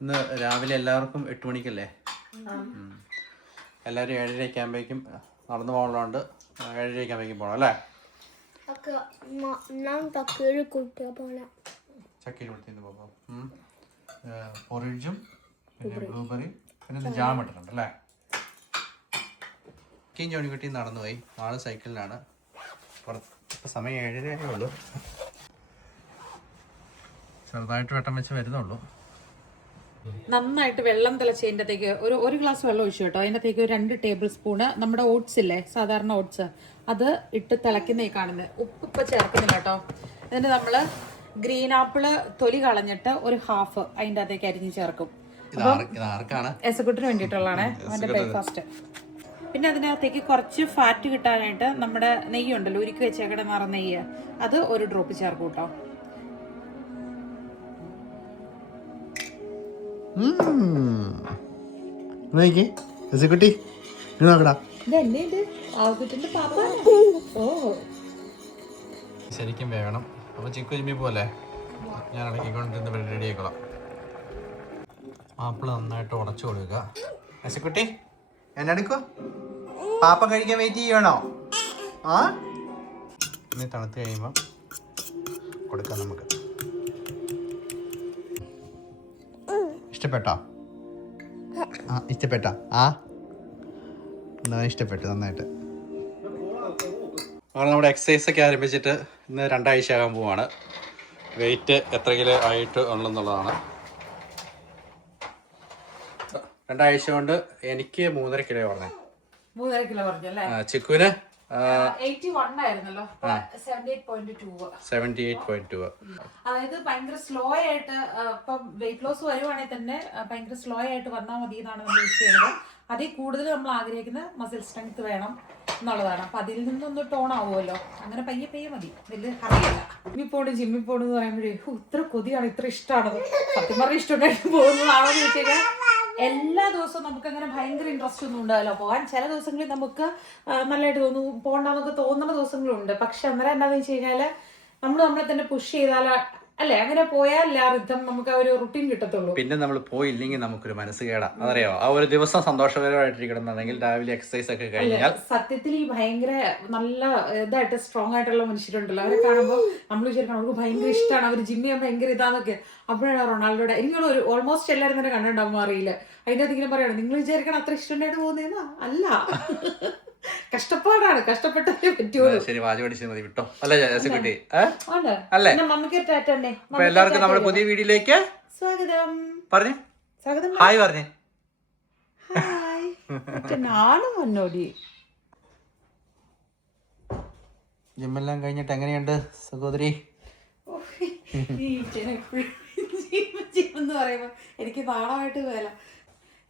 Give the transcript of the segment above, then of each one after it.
ഇന്ന് രാവിലെ എല്ലാവർക്കും 8 മണിക്കല്ലേ? എല്ലാവരും 7:30 ആകുമ്പോഴേക്കും നടന്നു പോകാനുള്ളതുകൊണ്ട് 7:30 ആകുമ്പോഴേക്കും പോകണം അല്ലേ? ചക്കയിൽ കൊടുത്തിന്ന് പോകാം. ഓറഞ്ചും പിന്നെ ബ്ലൂബെറി പിന്നെ ജാം ഇട്ടിട്ടുണ്ട് അല്ലേ? ജോണിക്കുട്ടി നടന്നു പോയി. ആള് സൈക്കിളിലാണ്. ഇപ്പം സമയം 7:30 ഉള്ളൂ. ചെറുതായിട്ട് വെട്ടം വെച്ച് വരുന്നുള്ളൂ. നന്നായിട്ട് വെള്ളം തിളച്ചതിൻ്റെത്തേക്ക് ഒരു ഗ്ലാസ് വെള്ളം ഒഴിച്ചു കേട്ടോ. അതിനകത്തേക്ക് 2 ടേബിൾ സ്പൂണ് നമ്മുടെ ഓട്സ് ഇല്ലേ, സാധാരണ ഓട്സ്, അത് ഇട്ട് തിളയ്ക്കുന്നേ കാണുന്നത്. ഉപ്പ് ഇപ്പം ചേർക്കുന്നില്ല കേട്ടോ. എന്നിട്ട് നമ്മൾ ഗ്രീൻ ആപ്പിള് തൊലി കളഞ്ഞിട്ട് ഒരു ഹാഫ് അതിൻ്റെ അകത്തേക്ക് അരിഞ്ഞ് ചേർക്കും. എസക്കുട്ടിന് വേണ്ടിയിട്ടുള്ളതാണ് അവൻ്റെ ബ്രേക്ക്ഫാസ്റ്റ്. പിന്നെ അതിനകത്തേക്ക് കുറച്ച് ഫാറ്റ് കിട്ടാനായിട്ട് നമ്മുടെ നെയ്യുണ്ടല്ലോ, ഉരുക്കി വെച്ചേക്കട നിറ നെയ്യ്, അത് ഒരു ഡ്രോപ്പ് ചേർക്കും കേട്ടോ. ശരിക്കും വേണം. അപ്പൊ ചിക്കു ജിമ്മി പോലെ ഞാൻ ഇടയ്ക്കൊണ്ടിരുന്ന് റെഡി ആയിക്കോളാം. ആപ്പിള് നന്നായിട്ട് ഉടച്ചു കൊടുക്കുക. അശക്കുട്ടി എന്നെടുക്കോ? പാപ്പ കഴിക്കാൻ വെയിറ്റ് ചെയ്യണോ? ഇനി തണുത്ത് കഴിയുമ്പോൾ കൊടുക്കാം നമുക്ക്. ഇഷ്ടപ്പെട്ടോ? ഇഷ്ടപ്പെട്ടോ? ഇഷ്ടപ്പെട്ടു നന്നായിട്ട്. അങ്ങനെ നമ്മുടെ എക്സസൈസ് ഒക്കെ ആരംഭിച്ചിട്ട് ഇന്ന് 2 ആഴ്ച ആകാൻ പോവാണ്. വെയിറ്റ് എത്ര കിലോ ആയിട്ട് ഉള്ളെന്നുള്ളതാണ്. 2 ആഴ്ച കൊണ്ട് എനിക്ക് 3.5 കിലോ പറഞ്ഞേ. 3.5 കിലോ പറഞ്ഞല്ലേ? ചിക്കുവിന് 81 ആയിരുന്നല്ലോ, 78.2. അതായത് ഭയങ്കര സ്ലോ ആയിട്ട് ഇപ്പം വെയിറ്റ് ലോസ് വരുവാണെങ്കിൽ തന്നെ ഭയങ്കര സ്ലോ ആയിട്ട് വന്നാൽ മതി എന്നാണ് നമ്മൾ യൂസ് ചെയ്യുന്നത്. അതിൽ കൂടുതൽ നമ്മൾ ആഗ്രഹിക്കുന്ന മസിൽ സ്ട്രെങ്ത് വേണം എന്നുള്ളതാണ്. അപ്പൊ അതിൽ നിന്നൊന്ന് ടോൺ ആവുമല്ലോ, അങ്ങനെ പയ്യെ പയ്യെ മതി, വലിയ അറിയില്ല. ജിമ്മിൽ പോണെന്ന് പറയുമ്പോഴേ ഇത്ര കൊതിയാണ്, ഇത്ര ഇഷ്ടമാണ്. സത്യം പറഞ്ഞ ഇഷ്ടമായിട്ട് പോകുന്നതാണോ എന്ന് ചോദിച്ചു കഴിഞ്ഞാൽ എല്ലാ ദിവസവും നമുക്ക് അങ്ങനെ ഭയങ്കര ഇൻട്രസ്റ്റ് ഒന്നും ഉണ്ടാവില്ല പോകാൻ. ചില ദിവസങ്ങളിൽ നമുക്ക് നല്ലതായിട്ട് തോന്നും, പോകണ്ടെന്നൊക്കെ തോന്നുന്ന ദിവസങ്ങളുണ്ട്. പക്ഷെ അന്നേരം എന്താണെന്ന് വെച്ച് കഴിഞ്ഞാല് നമ്മളെ തന്നെ പുഷ് ചെയ്താൽ അല്ലേ, അങ്ങനെ പോയാലേ ആ റിതം നമുക്ക് ആ ഒരു റുട്ടീൻ കിട്ടത്തുള്ളൂ. പിന്നെ നമ്മൾ പോയില്ലെങ്കിൽ നമുക്കൊരു മനസ്സ് കേടാ, അതറിയോ? ആ ഒരു ദിവസം സന്തോഷകരമായിട്ടിരിക്കണമെന്നുണ്ടെങ്കിൽ രാവിലെ എക്സസൈസ് ഒക്കെ കഴിഞ്ഞാൽ. സത്യത്തിൽ ഈ ഭയങ്കര നല്ല ഇതായിട്ട് സ്ട്രോങ് ആയിട്ടുള്ള മനുഷ്യരുണ്ടല്ലോ, അവരെ കാണുമ്പോൾ നമ്മൾ വിചാരിക്കണം അവർക്ക് ഭയങ്കര ഇഷ്ടമാണ്, അവർ ജിമ്മ് ചെയ്യാൻ ഭയങ്കര ഇതാന്നൊക്കെ. അപ്പോഴാണ് റൊണാൾഡോയുടെ എനിക്കുള്ള ഒരു ഓൾമോസ്റ്റ് എല്ലാവരും തന്നെ കണ്ടിട്ടുണ്ടാകുമ്പോൾ അറിയില്ല. അതിൻ്റെ അതിങ്ങനെ പറയണം, നിങ്ങൾ വിചാരിക്കണം അത്ര ഇഷ്ടമായിട്ട് പോകുന്നതെന്നാ? അല്ല, കഷ്ടപ്പാടാണ്, കഷ്ടപ്പെട്ടേ പറ്റുള്ളൂ. ശരി, വാചകം അടിച്ചാൽ മതി വിട്ടോ. അല്ലേ ജയസക്കുട്ടി? മമ്മിക്ക് ടാറ്റന്നെ. അപ്പൊ എല്ലാവർക്കും നമ്മുടെ പുതിയ വീഡിയോയിലേക്ക് സ്വാഗതം. പറഞ്ഞേ, സ്വാഗതം, ഹായ് പറഞ്ഞേ. ഹായ്. നാളെ വന്നോടി. ജിമ്മെല്ലാം കഴിഞ്ഞിട്ട് എങ്ങനെയുണ്ട് സഹോദരി? എന്ന് പറയുമ്പോ എനിക്ക് നാളമായിട്ട് വേല.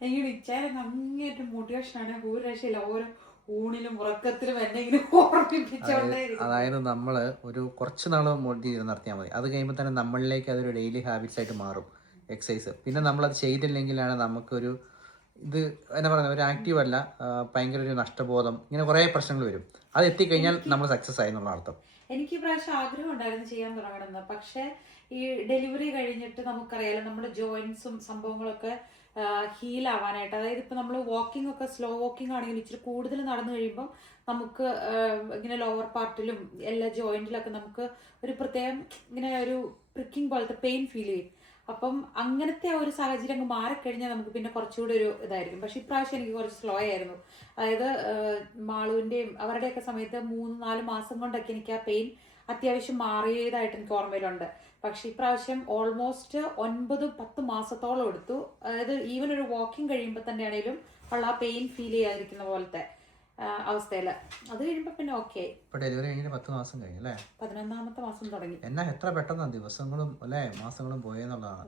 എനിക്ക് ഇച്ചാരൊക്കെ അങ്ങേറ്റം മോട്ടിവേഷനാണ്, ഒരു രക്ഷയില്ല. ഓരോ ഊണിലും ഉറക്കത്തിലും എന്നെ ഇങ്ങനെ ഓർമ്മിപ്പിച്ചോണ്ടേ. അതായത് നമ്മള് ഒരു കുറച്ച് നാൾ മോഡി നടത്തിയാൽ മതി. അത് കഴിയുമ്പോൾ തന്നെ നമ്മളിലേക്ക് അതൊരു ഡെയിലി ഹാബിറ്റ്സ് ആയിട്ട് മാറും എക്സസൈസ്. പിന്നെ നമ്മളത് ചെയ്തില്ലെങ്കിലാണ് നമുക്കൊരു ഇത് എന്നാ പറയുന്നത്, ഒരു ആക്റ്റീവ് അല്ല, ഭയങ്കര ഒരു നഷ്ടബോധം, ഇങ്ങനെ കുറേ പ്രശ്നങ്ങൾ വരും. അത് എത്തിക്കഴിഞ്ഞാൽ നമ്മൾ സക്സസ് ആയി എന്നുള്ള അർത്ഥം. എനിക്ക് ഇപ്രാവശ്യം ആഗ്രഹം ഉണ്ടായിരുന്നു ചെയ്യാൻ തുടങ്ങണമെന്ന്. പക്ഷെ ഈ ഡെലിവറി കഴിഞ്ഞിട്ട് നമുക്കറിയാലോ നമ്മുടെ ജോയിൻസും സംഭവങ്ങളൊക്കെ ഹീൽ ആവാനായിട്ട്, അതായത് ഇപ്പം നമ്മൾ വാക്കിംഗ് ഒക്കെ സ്ലോ വാക്കിംഗ് ആണെങ്കിൽ ഇച്ചിരി കൂടുതൽ നടന്നു കഴിയുമ്പം നമുക്ക് ഇങ്ങനെ ലോവർ പാർട്ടിലും എല്ലാ ജോയിന്റിലൊക്കെ നമുക്ക് ഒരു പ്രത്യേകം ഇങ്ങനെ ഒരു പ്രിക്കിംഗ് പോലത്തെ പെയിൻ ഫീൽ ചെയ്യും. അപ്പം അങ്ങനത്തെ ഒരു സാഹചര്യം അങ്ങ് മാറിക്കഴിഞ്ഞാൽ നമുക്ക് പിന്നെ കുറച്ചുകൂടി ഒരു ഇതായിരിക്കും. പക്ഷെ ഇപ്രാവശ്യം എനിക്ക് കുറച്ച് സ്ലോ ആയിരുന്നു. അതായത് മാളുവിൻ്റെയും അവരുടെയൊക്കെ സമയത്ത് 3-4 മാസം കൊണ്ടൊക്കെ എനിക്ക് ആ പെയിൻ അത്യാവശ്യം മാറിയതായിട്ട് എനിക്ക് ഓർമ്മയിലുണ്ട്. പക്ഷെ ഇപ്രാവശ്യം ഓൾമോസ്റ്റ് 9-10 മാസത്തോളം എടുത്തു. അതായത് ഈവൻ ഒരു വാക്കിംഗ് കഴിയുമ്പോൾ തന്നെ ആണെങ്കിലും ഉള്ള ആ പെയിൻ ഫീൽ ചെയ്യാതിരിക്കുന്ന പോലത്തെ അവസ്ഥയില്. അത് കഴിയുമ്പോ പിന്നെ ഓക്കെ ആയി. ഡെലിവറി കഴിഞ്ഞിട്ട് 10 മാസം കഴിഞ്ഞു അല്ലേ? 11ാമത്തെ മാസം തുടങ്ങി. എന്നാ എത്ര പെട്ടെന്നാണ് ദിവസങ്ങളും അല്ലെ മാസങ്ങളും പോയെന്നുള്ളതാണ്.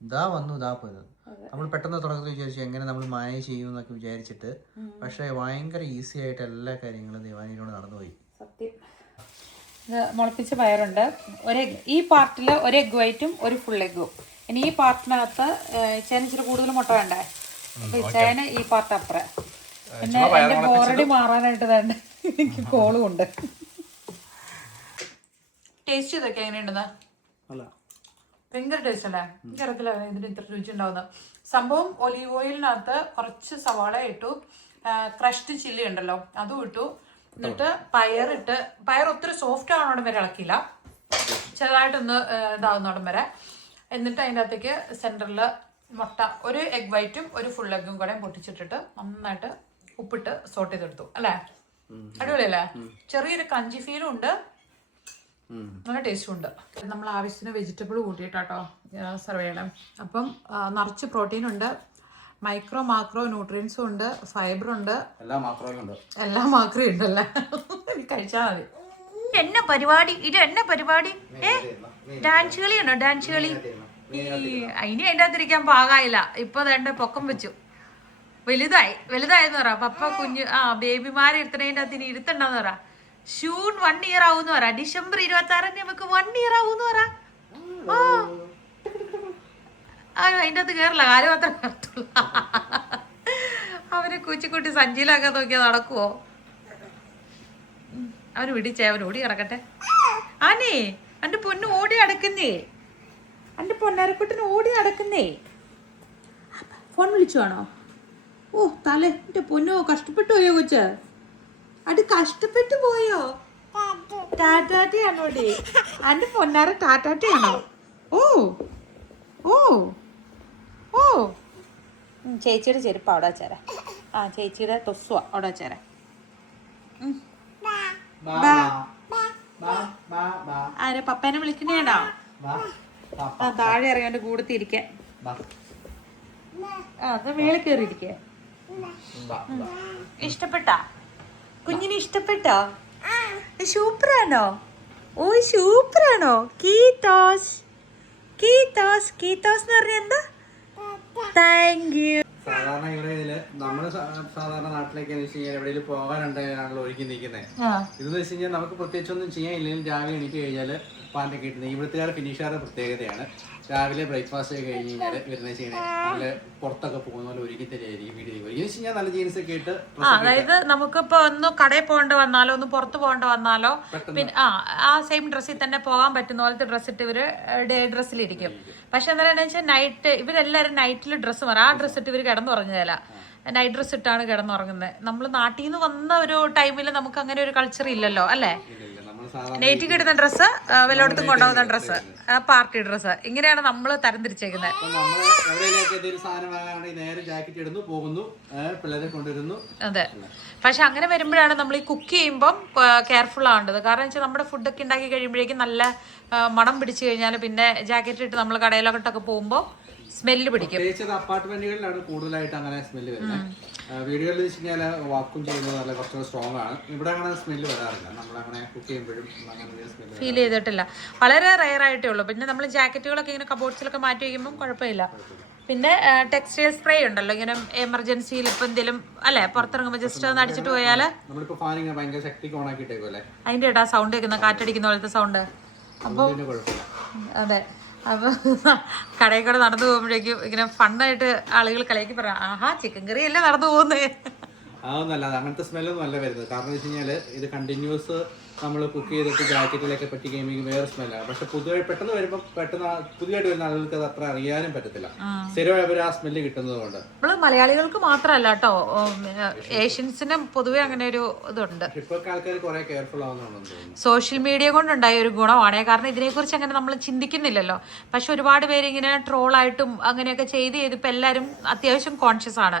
ഇതാ വന്നു ഇതാ പോയത്. നമ്മൾ പെട്ടെന്ന് തുടക്കത്തിൽ വിചാരിച്ചു എങ്ങനെ നമ്മൾ മാനേജ് ചെയ്യും എന്നൊക്കെ വിചാരിച്ചിട്ട്, പക്ഷെ ഭയങ്കര ഈസി ആയിട്ട് എല്ലാ കാര്യങ്ങളും ദിവാനിയിലൂടെ നടന്നുപോയി. സത്യം. മുളപ്പിച്ച പയറുണ്ട്, ഒരു ഈ പാർട്ടിൽ ഒരു എഗ് വൈറ്റും ഒരു ഫുൾ എഗ്ഗും. ഇനി ഈ പാർട്ടിനകത്ത് ചേന ഇച്ചിരി കൂടുതൽ മുട്ട വേണ്ടേ, അപ്പൊ ചേന ഈ പാർട്ട് അപ്പുറം. പിന്നെ എന്റെ ബോറടി മാറാനായിട്ട് വേണ്ട എനിക്ക് കോളും ഉണ്ട്. ടേസ്റ്റ് ചെയ്തൊക്കെ എങ്ങനെയുണ്ടെന്നാ? ഭയങ്കര ടേസ്റ്റ് അല്ലേ? എനിക്കറിയത്തില്ല ഇതിന് ഇത്ര രുചി ഉണ്ടാവുന്നത്. സംഭവം ഒലീവ് ഓയിലിനകത്ത് കുറച്ച് സവാള ഇട്ടു, ക്രഷ്ഡ് ചില്ലി ഉണ്ടല്ലോ അതും ഇട്ടു, എന്നിട്ട് പയർ ഒത്തിരി സോഫ്റ്റ് ആവണോടം വരെ ഇളക്കിയില്ല, ചെറുതായിട്ടൊന്ന് ഇതാവുന്നോടം വരെ. എന്നിട്ട് അതിൻ്റെ അകത്തേക്ക് സെൻറ്ററിൽ മുട്ട, ഒരു എഗ് വൈറ്റും ഒരു ഫുൾ എഗ്ഗും കൂടെ പൊട്ടിച്ചിട്ടിട്ട് നന്നായിട്ട് ഉപ്പിട്ട് സോട്ട് ചെയ്തെടുത്തു അല്ലേ? അടിപൊളിയല്ലേ? ചെറിയൊരു കഞ്ചി ഫീലും ഉണ്ട്, നല്ല ടേസ്റ്റും ഉണ്ട്. നമ്മൾ ആവശ്യത്തിന് വെജിറ്റബിൾ കൂട്ടിയിട്ടാട്ടോ സെർവ് ചെയ്യണം. അപ്പം നിറച്ച് പ്രോട്ടീൻ ഉണ്ട്, മൈക്രോ മാക്രോ ന്യൂട്രിയൻസും ഉണ്ട്, ഫൈബറുണ്ട്, എല്ലാ മാക്രോയും ഉണ്ടല്ലേ? കഴിച്ചാൽ മതി. എന്നെ പരിപാടി ഇത്, എന്നെ പരിപാടി ഡാൻസ് കളിയാണോ? ഡാൻസ് കളി ഇനി അതിൻ്റെ അകത്തിരിക്കാൻ പാകായില്ല. ഇപ്പൊ വേണ്ട പൊക്കം വെച്ചു, വലുതായെന്ന് പറ. പപ്പ കുഞ്ഞ് ബേബിമാരെ ഇരുത്തണേൻ്റെ അകത്ത് ഇനി ഇരുത്തണ്ടെന്ന് പറ. ഷൂൺ 1 ഇയർ ആവൂന്ന് പറ. ഡിസംബർ 26 നമുക്ക് 1 ഇയർ ആവൂന്ന് പറ. അതിൻ്റെ അകത്ത് കേറില്ല, കാര്യം മാത്രം കേറത്തുള്ളൂ. അവനെ കുച്ചിക്കുട്ടി സഞ്ചിയിലാക്കാൻ നോക്കിയാൽ നടക്കുവോ? അവന് പിടിച്ചേ, അവൻ ഓടി കിടക്കട്ടെ. ആനേ എൻ്റെ പൊന്ന് ഓടി നടക്കുന്നേ, എൻ്റെ പൊന്നരക്കുട്ടിന് ഓടി നടക്കുന്നേ. ഫോൺ വിളിച്ചു വേണോ? ഓ തലേ, എൻ്റെ പൊന്നോ കഷ്ടപ്പെട്ടു പോയോ കൊച്ച്? അത് കഷ്ടപ്പെട്ടു പോയോ? ടാറ്റാറ്റിയാണോടി എൻ്റെ പൊന്നാര? ടാറ്റാറ്റിയാണോ? ഓ ഓ ഓ ചേച്ചിയുടെ ചെരുപ്പ് അവിടെ വെച്ചേരാ. ചേച്ചിയുടെ തൊസ്സുവാ അവിടെ വെച്ചേരാ. ആരെ പപ്പേനെ വിളിക്കണേണോ? താഴെ ഇറങ്ങാണ്ട് കൂടത്തിരിക്കാൻ. അത് മേളിൽ കയറിയിരിക്കേ. ഇഷ്ടപ്പെട്ടാ? കുഞ്ഞിനെ ഇഷ്ടപ്പെട്ടോ? സൂപ്പറാണോ? ഓ സൂപ്പറാണോ? കീത്തോസ് കീത്തോസ് കീത്തോസ് എന്ന് പറഞ്ഞ എന്താ? Thank you. സാധാരണ ഇവിടെ നമ്മള് സാധാരണ നാട്ടിലേക്ക് എവിടെയെങ്കിലും പോകാനുണ്ടെങ്കിലാണല്ലോ ഒരുക്കി നിൽക്കുന്നത്. ഇതെന്ന് വെച്ച് കഴിഞ്ഞാൽ നമുക്ക് പ്രത്യേകിച്ചൊന്നും ചെയ്യാൻ ഇല്ലെങ്കിൽ രാവിലെ എണീറ്റ് കഴിഞ്ഞാൽ പാൻ്റൊക്കെ ഇട്ടുന്നത് ഇവിടുത്തെ ഫിനിഷാറ് പ്രത്യേകതയാണ്. രാവിലെ ബ്രേക്ക്ഫാസ്റ്റ് ഒക്കെ കഴിഞ്ഞ് കഴിഞ്ഞാൽ വരുന്ന ചെയ്യണേ നല്ല പുറത്തൊക്കെ പോകുന്ന പോലെ ഒരുക്കി തരായിരിക്കും വീട്ടിൽ. ഒരുക്കി വെച്ച് കഴിഞ്ഞാൽ നല്ല ജീൻസ് ഒക്കെ ഇട്ട്, അതായത് നമുക്കിപ്പോ ഒന്ന് കടയിൽ പോകേണ്ട വന്നാലോ ഒന്ന് പുറത്ത് പോകേണ്ട വന്നാലോ പിന്നെ ആ സെയിം ഡ്രസ്സിൽ തന്നെ പോകാൻ പറ്റുന്ന പോലത്തെ ഡ്രസ്സ് ഇട്ട് ഇവര് ഡേ ഡ്രസ്സിലിരിക്കും. പക്ഷെ എന്താണെന്ന് വെച്ചാൽ നൈറ്റ് ഇവരെല്ലാവരും നൈറ്റിൽ ഡ്രസ്സ് മാറും. ആ ഡ്രസ്സ് ഇട്ട് ഇവർ കിടന്നുറങ്ങുകയല്ല, നൈറ്റ് ഡ്രസ്സ് ഇട്ടാണ് കിടന്നുറങ്ങുന്നത്. നമ്മൾ നാട്ടിൽ നിന്ന് വന്ന ഒരു ടൈമിൽ നമുക്ക് അങ്ങനെ ഒരു കൾച്ചർ ഇല്ലല്ലോ അല്ലേ? നൈറ്റ് കിട്ടുന്ന ഡ്രസ്സ്, വല്ലയിടത്തും കൊണ്ടുപോകുന്ന ഡ്രസ്സ്, പാർട്ടി ഡ്രസ്സ്, ഇങ്ങനെയാണ് നമ്മൾ തരംതിരിച്ചേക്കുന്നത്. അതെ. പക്ഷെ അങ്ങനെ വരുമ്പോഴാണ് നമ്മൾ ഈ കുക്ക് ചെയ്യുമ്പം കെയർഫുൾ ആവേണ്ടത്. കാരണം വെച്ചാൽ നമ്മുടെ ഫുഡൊക്കെ ഉണ്ടാക്കി കഴിയുമ്പോഴേക്കും നല്ല മണം പിടിച്ചു കഴിഞ്ഞാൽ പിന്നെ ജാക്കറ്റ് ഇട്ട് നമ്മൾ കടയിലോട്ടൊക്കെ പോകുമ്പോൾ സ്മെല്ല് പിടിക്കും. അപ്പാർട്ട്മെന്റുകളിലാണ് കൂടുതലായിട്ട് അങ്ങനെ സ്മെല്ല് വരുന്നത്. വീടുകളിൽ വെച്ച് കഴിഞ്ഞാൽ വാക്കും ചെയ്യുന്നത് നല്ല കുറച്ചുകൂടെ സ്ട്രോങ് ആണ്. ഇവിടെ അങ്ങനെ സ്മെല്ല് വരാറില്ല. നമ്മളങ്ങനെ കുക്ക് ചെയ്യുമ്പോഴും ഫീൽ ചെയ്തിട്ടില്ല, വളരെ റെയർ ആയിട്ടേ ഉള്ളൂ. പിന്നെ നമ്മൾ ജാക്കറ്റുകളൊക്കെ ഇങ്ങനെ കബോർഡ്സിലൊക്കെ മാറ്റി വയ്ക്കുമ്പോൾ കുഴപ്പമില്ല. പിന്നെ ടെക്സ്റ്റൈൽ സ്പ്രേ ഉണ്ടല്ലോ, ഇങ്ങനെ എമർജൻസിയിൽ ഇപ്പൊ എന്തെങ്കിലും അല്ലെ പുറത്തിറങ്ങുമ്പോൾ ജസ്റ്റ് ഒന്ന് അടിച്ചിട്ട് പോയാല് അതിന്റെ ഇടാ സൗണ്ട് കേൾക്കുന്ന, കാറ്റടിക്കുന്ന പോലത്തെ സൗണ്ട്. അപ്പൊ അതെ, അപ്പൊ കടയിൽ കൂടെ നടന്നു പോകുമ്പോഴേക്കും ഇങ്ങനെ ഫണ്ടായിട്ട് ആളുകൾ കളിയാക്കി പറയാം, ആഹാ ചിക്കൻ കറി അല്ലേ നടന്നു പോകുന്നത്. അതൊന്നല്ല, അങ്ങനത്തെ സ്മെല്ലൊന്നും അല്ല വരുന്നത്. കാരണം എന്ന് വെച്ച് കഴിഞ്ഞാൽ ഇത് കണ്ടിന്യൂസ് നമ്മൾ കുക്ക് ചെയ്തിട്ട് ജാക്കറ്റിലൊക്കെ പറ്റി കഴിയുമ്പോൾ വേറെ സ്മെല്ലാണ്. പക്ഷെ പെട്ടെന്ന് വരുമ്പോൾ പുതിയതായിട്ട് വരുന്ന ആളുകൾക്ക് അത് അത്ര അറിയാനും പറ്റത്തില്ല. സ്ഥിരമായി അവർ ആ സ്മെല്ല് കിട്ടുന്നത് കൊണ്ട്. നമ്മള് മലയാളികൾക്ക് മാത്രമല്ല കേട്ടോ, ഏഷ്യൻസിനും പൊതുവെ അങ്ങനെ ഒരു ഇതുണ്ട്. ഇപ്പൊക്കെ ആൾക്കാർ കുറെ കെയർഫുൾ ആവുന്നുണ്ടെന്ന് തോന്നുന്നു. സോഷ്യൽ മീഡിയ കൊണ്ടുണ്ടായ ഒരു ഗുണമാണ്. കാരണം ഇതിനെക്കുറിച്ച് അങ്ങനെ നമ്മൾ ചിന്തിക്കുന്നില്ലല്ലോ. പക്ഷെ ഒരുപാട് പേര് ഇങ്ങനെ ട്രോളായിട്ടും അങ്ങനെയൊക്കെ ചെയ്ത് ഇപ്പം എല്ലാവരും അത്യാവശ്യം കോൺഷ്യസ് ആണ്.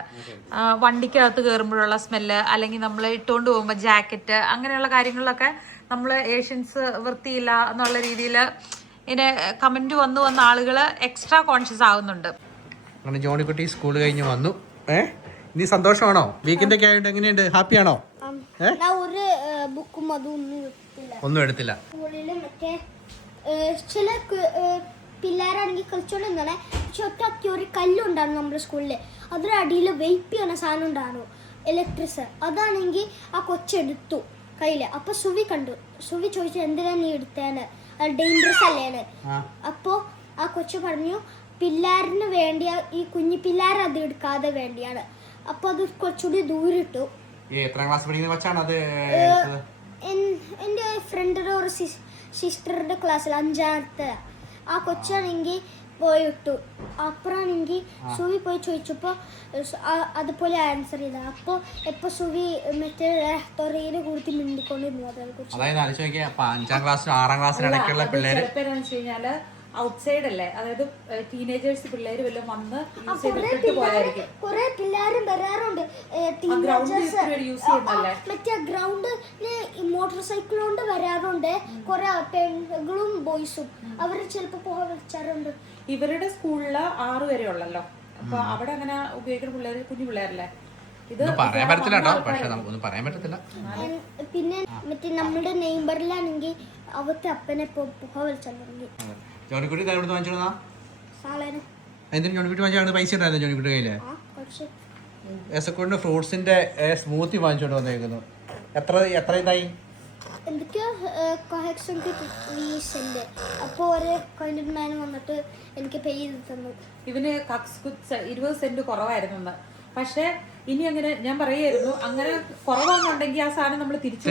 വണ്ടിക്കകത്ത് കയറുമ്പോഴുള്ള സ്മെല്ല്, അല്ലെങ്കിൽ നമ്മൾ ഇട്ടുകൊണ്ട് പോകുമ്പോൾ ജാക്കറ്റ്, അങ്ങനെയുള്ള കാര്യങ്ങളിലൊക്കെ നമ്മൾ ഏഷ്യൻസ് വൃത്തിയില്ല എന്നുള്ള രീതിയിൽ ഇങ്ങനെ കമന്റ് വന്ന് ആളുകൾ എക്സ്ട്രാ കോൺഷ്യസ് ആവുന്നുണ്ട്. അങ്ങനെ ജോണിക്കുട്ടി സ്കൂൾ കഴിഞ്ഞ് വന്നു. നീ സന്തോഷമാണോ? വീക്കെൻഡ് ഒക്കെ ആയിട്ട് എങ്ങനെയുണ്ട്? ഹാപ്പിയാണോ? ഒരു ബുക്കും ഒന്നും എടുത്തില്ല. സ്കൂളില് മറ്റേ ചില പിള്ളേരാണെങ്കിൽ കളിച്ചോണ്ടിരുന്നേ. പക്ഷെ ഒറ്റ ഒരു കല്ലുണ്ടായിരുന്നു നമ്മുടെ സ്കൂളില്, അതിന്റെ അടിയിൽ വെയിപ്പ് ചെയ്യുന്ന സാധനം ഉണ്ടായിരുന്നു, ഇലക്ട്രിക്. അതാണെങ്കിൽ ആ കൊച്ചെടുത്തു കയ്യില്. അപ്പൊ സുവി കണ്ടു. സുവി ചോദിച്ചു എന്തിനാ നീ എടുത്തേന്ന്, അത് ഡേഞ്ചറസ് അല്ലേന്ന്. അപ്പോ ആ കൊച്ചു പറഞ്ഞു പിള്ളേരിന് വേണ്ടിയാ, ഈ കുഞ്ഞു പിള്ളേർ അത് എടുക്കാതെ വേണ്ടിയാണ്. അപ്പൊ അത് കുറച്ചുകൂടി ദൂരിട്ടു. എന്റെ ഫ്രണ്ടിന്റെ ഒരു സിസ്റ്ററുടെ ക്ലാസ്സിൽ 5ാമത്തെ. ആ കൊച്ചാണെങ്കിൽ പോയിട്ടു. അപ്പുറമാണെങ്കിൽ സുവി പോയി ചോദിച്ചപ്പോൾ അതുപോലെ ആൻസർ ചെയ്ത. അപ്പോൾ എപ്പോൾ സുവി മറ്റേ തൊറയിലെ കൂടി മിണ്ടിക്കൊണ്ടിരുന്നു അതിനെക്കുറിച്ച്. അതായത് ആലോചിച്ച് നോക്കിയാൽ 5ാം ക്ലാസ്സിലും 6ാം ക്ലാസ്സിലും ഇടയ്ക്കുള്ള പിള്ളേര് ഔട്ട്സൈഡ് അല്ലേ, അതായത് ടീനേജേഴ്സ് പിള്ളേര് വല്ലതും വന്ന് യൂസ് ചെയ്തിട്ട് പോയായിരിക്കും. കുറെ പിള്ളേരും വരാറുണ്ട് മറ്റേ ഗ്രൗണ്ടില് മോട്ടോർ സൈക്കിൾ കൊണ്ട് വരാറുണ്ട്. കുറെ പെണ്ണുങ്ങളും ബോയ്സും അവർ ചിലപ്പോ പോകാൻ വെച്ചാറുണ്ട്. ഇവരുടെ സ്കൂളില് 6 വരെ ഉള്ളല്ലോ, അപ്പൊ അവിടെ അങ്ങനെ ഉപയോഗിക്കുന്ന പിള്ളേര് കുഞ്ഞു പിള്ളേരല്ലേ. ഇത് പറയാൻ പറ്റത്തില്ല കേട്ടോ, പക്ഷെ നമുക്കൊന്നും പറയാൻ പറ്റത്തില്ല. പിന്നെ മറ്റേ നമ്മുടെ നെയ്ബറിലാണെങ്കിൽ അവത്തെ അപ്പനെ പുക വലിച്ചാൽ തുടങ്ങി. ജോണിക്കുട്ടി എവിടെ വാങ്ങിച്ചോളാ? സാളേനെ എന്തിനും ജോണിക്കുട്ടി വാങ്ങിച്ചാൽ പൈസ ഉണ്ടായിരുന്നു ജോണിക്കുട്ടി കയ്യില്? എസക്കൂടിന്റെ ഫ്രൂട്ട്സിന്റെ സ്മൂത്തി വാങ്ങിച്ചോണ്ട് വന്നേക്കുന്നു. എത്ര ഇതായി? എന്തൊക്കെയോ അപ്പോൾ ഒരു കൈൻഡ്മാൻ വന്നിട്ട് എനിക്ക് പേ ചെയ്ത് തന്നു. ഇവന് 20 സെന്റ് കുറവായിരുന്നു. പക്ഷെ ഇനി അങ്ങനെ ഞാൻ പറയായിരുന്നു, അങ്ങനെ കുറവാണെന്നുണ്ടെങ്കിൽ ആ സാധനം നമ്മൾ തിരിച്ചു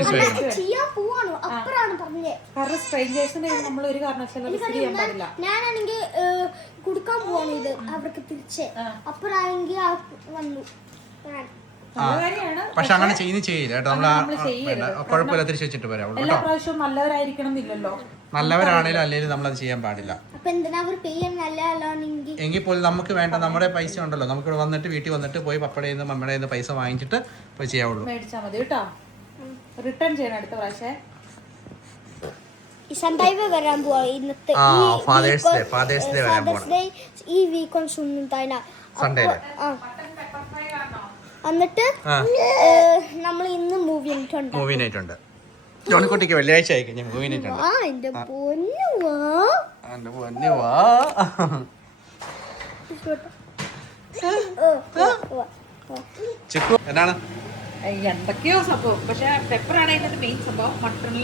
കാരണം സ്ട്രേഞ്ചേഴ്സിനെ നമ്മൾ ഒരു കാരണവശാലും ചെയ്യാൻ പാടില്ല. ഞാനാണെങ്കിൽ കൊടുക്കാൻ പോവാണ് ഇത് അവർക്ക് തിരിച്ച്. അപ്പഴാണെങ്കിൽ വന്നു. പക്ഷെ അങ്ങനെ ചെയ്യില്ല കേട്ടോ. കുഴപ്പമില്ല, തിരിച്ചു വെച്ചിട്ട് വരാം. എല്ലാ പ്രാവശ്യവും നല്ലവരായിരിക്കണം എന്നില്ലല്ലോ. നല്ലവരാണേലും അല്ലെങ്കിൽ നമ്മളത് ചെയ്യാൻ പാടില്ല. എങ്കിൽ പോലും നമുക്ക് വേണ്ട നമ്മുടെ പൈസ ഉണ്ടല്ലോ, നമുക്ക് വന്നിട്ട് വീട്ടിൽ വന്നിട്ട് പോയി പപ്പടയിൽ നിന്ന് മമ്മയുടെ നിന്ന് പൈസ വാങ്ങിച്ചിട്ട് പോയി ചെയ്യാവുള്ളൂ. മേടിച്ചാൽ മതി കേട്ടോ. റിട്ടേൺ ചെയ്യണം അടുത്ത പ്രാവശ്യം. വരാൻ പോവാ ഇന്നത്തെ ഫാദേഴ്സ് ഡേ വരാൻ പോവാ ഈ വീക്ക് ഓൺ സൺഡേ. എന്നിട്ട് നമ്മൾ ഇന്ന് മൂവി നൈറ്റ് ഉണ്ട്. ജോണിക്കുട്ടിക്ക് വെള്ളിയാഴ്ച ആയി കഴിഞ്ഞാൽ മൂവി നൈറ്റ് ഉണ്ട്. ചിക്കു എന്താണ് എന്തൊക്കെയോ സംഭവം. പക്ഷെ പെപ്പറാണ് അതിന്റെ മെയിൻ സംഭവം. മട്ടൺ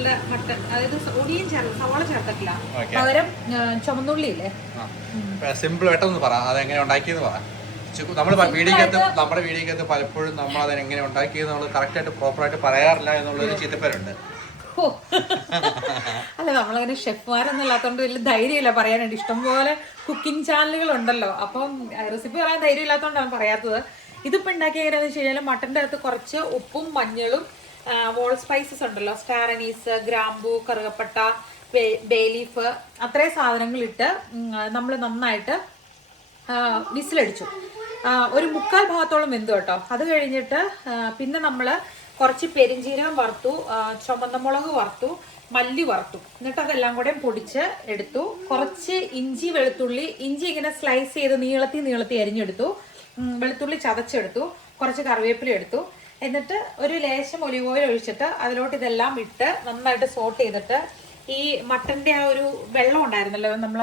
അതായത് ഒടിയും സവാള ചേർത്തിട്ടില്ല, പകരം ചുമന്നുള്ളി ഇല്ലേ. സിമ്പിൾ ആയിട്ടൊന്ന് പറ, അതെങ്ങനെ ഉണ്ടാക്കിയെന്ന് പറ. നമ്മുടെ വീഡിയോക്കകത്ത് പലപ്പോഴും നമ്മൾ അതെങ്ങനെ ഉണ്ടാക്കിയെന്ന് നമ്മൾ കറക്റ്റായിട്ട് പ്രോപ്പറായിട്ട് പറയാറില്ല എന്നുള്ളൊരു ചീത്തപ്പേരുണ്ട്. അല്ല, നമ്മളങ്ങനെ ഷെഫ്മാരൊന്നുമില്ലാത്തതുകൊണ്ട് വലിയ ധൈര്യമില്ല പറയാനായിട്ട്. ഇഷ്ടംപോലെ കുക്കിംഗ് ചാനലുകൾ ഉണ്ടല്ലോ, അപ്പം റെസിപ്പി പറയാൻ ധൈര്യം ഇല്ലാത്തതുകൊണ്ടാണ് പറയാത്തത്. ഇതിപ്പോൾ ഉണ്ടാക്കിയ എങ്ങനെയാണെന്ന് വെച്ച് കഴിഞ്ഞാൽ മട്ടൻ്റെ അകത്ത് കുറച്ച് ഉപ്പും മഞ്ഞളും വോൾ സ്പൈസസ് ഉണ്ടല്ലോ, സ്റ്റാർ അനീസ്, ഗ്രാമ്പൂ, കറുകപ്പട്ട, ബേ ലീഫ്, അത്രയും സാധനങ്ങളിട്ട് നമ്മൾ നന്നായിട്ട് വിസിലടിച്ചു. ഒരു 3/4 ഭാഗത്തോളം വെന്തു കേട്ടോ. അത് കഴിഞ്ഞിട്ട് പിന്നെ നമ്മൾ കുറച്ച് പെരിഞ്ചീരകം വറുത്തു, ചുമന്ന മുളക് വറുത്തു, മല്ലി വറുത്തു. എന്നിട്ട് അതെല്ലാം കൂടെ പൊടിച്ച് എടുത്തു. കുറച്ച് ഇഞ്ചി വെളുത്തുള്ളി, ഇഞ്ചി ഇങ്ങനെ സ്ലൈസ് ചെയ്ത് നീളത്തി അരിഞ്ഞെടുത്തു. വെളുത്തുള്ളി ചതച്ചെടുത്തു. കുറച്ച് കറിവേപ്പില എടുത്തു. എന്നിട്ട് ഒരു ലേശം ഒലിവ് ഓയിൽ ഒഴിച്ചിട്ട് അതിലോട്ട് ഇതെല്ലാം ഇട്ട് നന്നായിട്ട് സോട്ട് ചെയ്തിട്ട് ഈ മട്ടൻ്റെ ആ ഒരു വെള്ളം ഉണ്ടായിരുന്നല്ലോ നമ്മൾ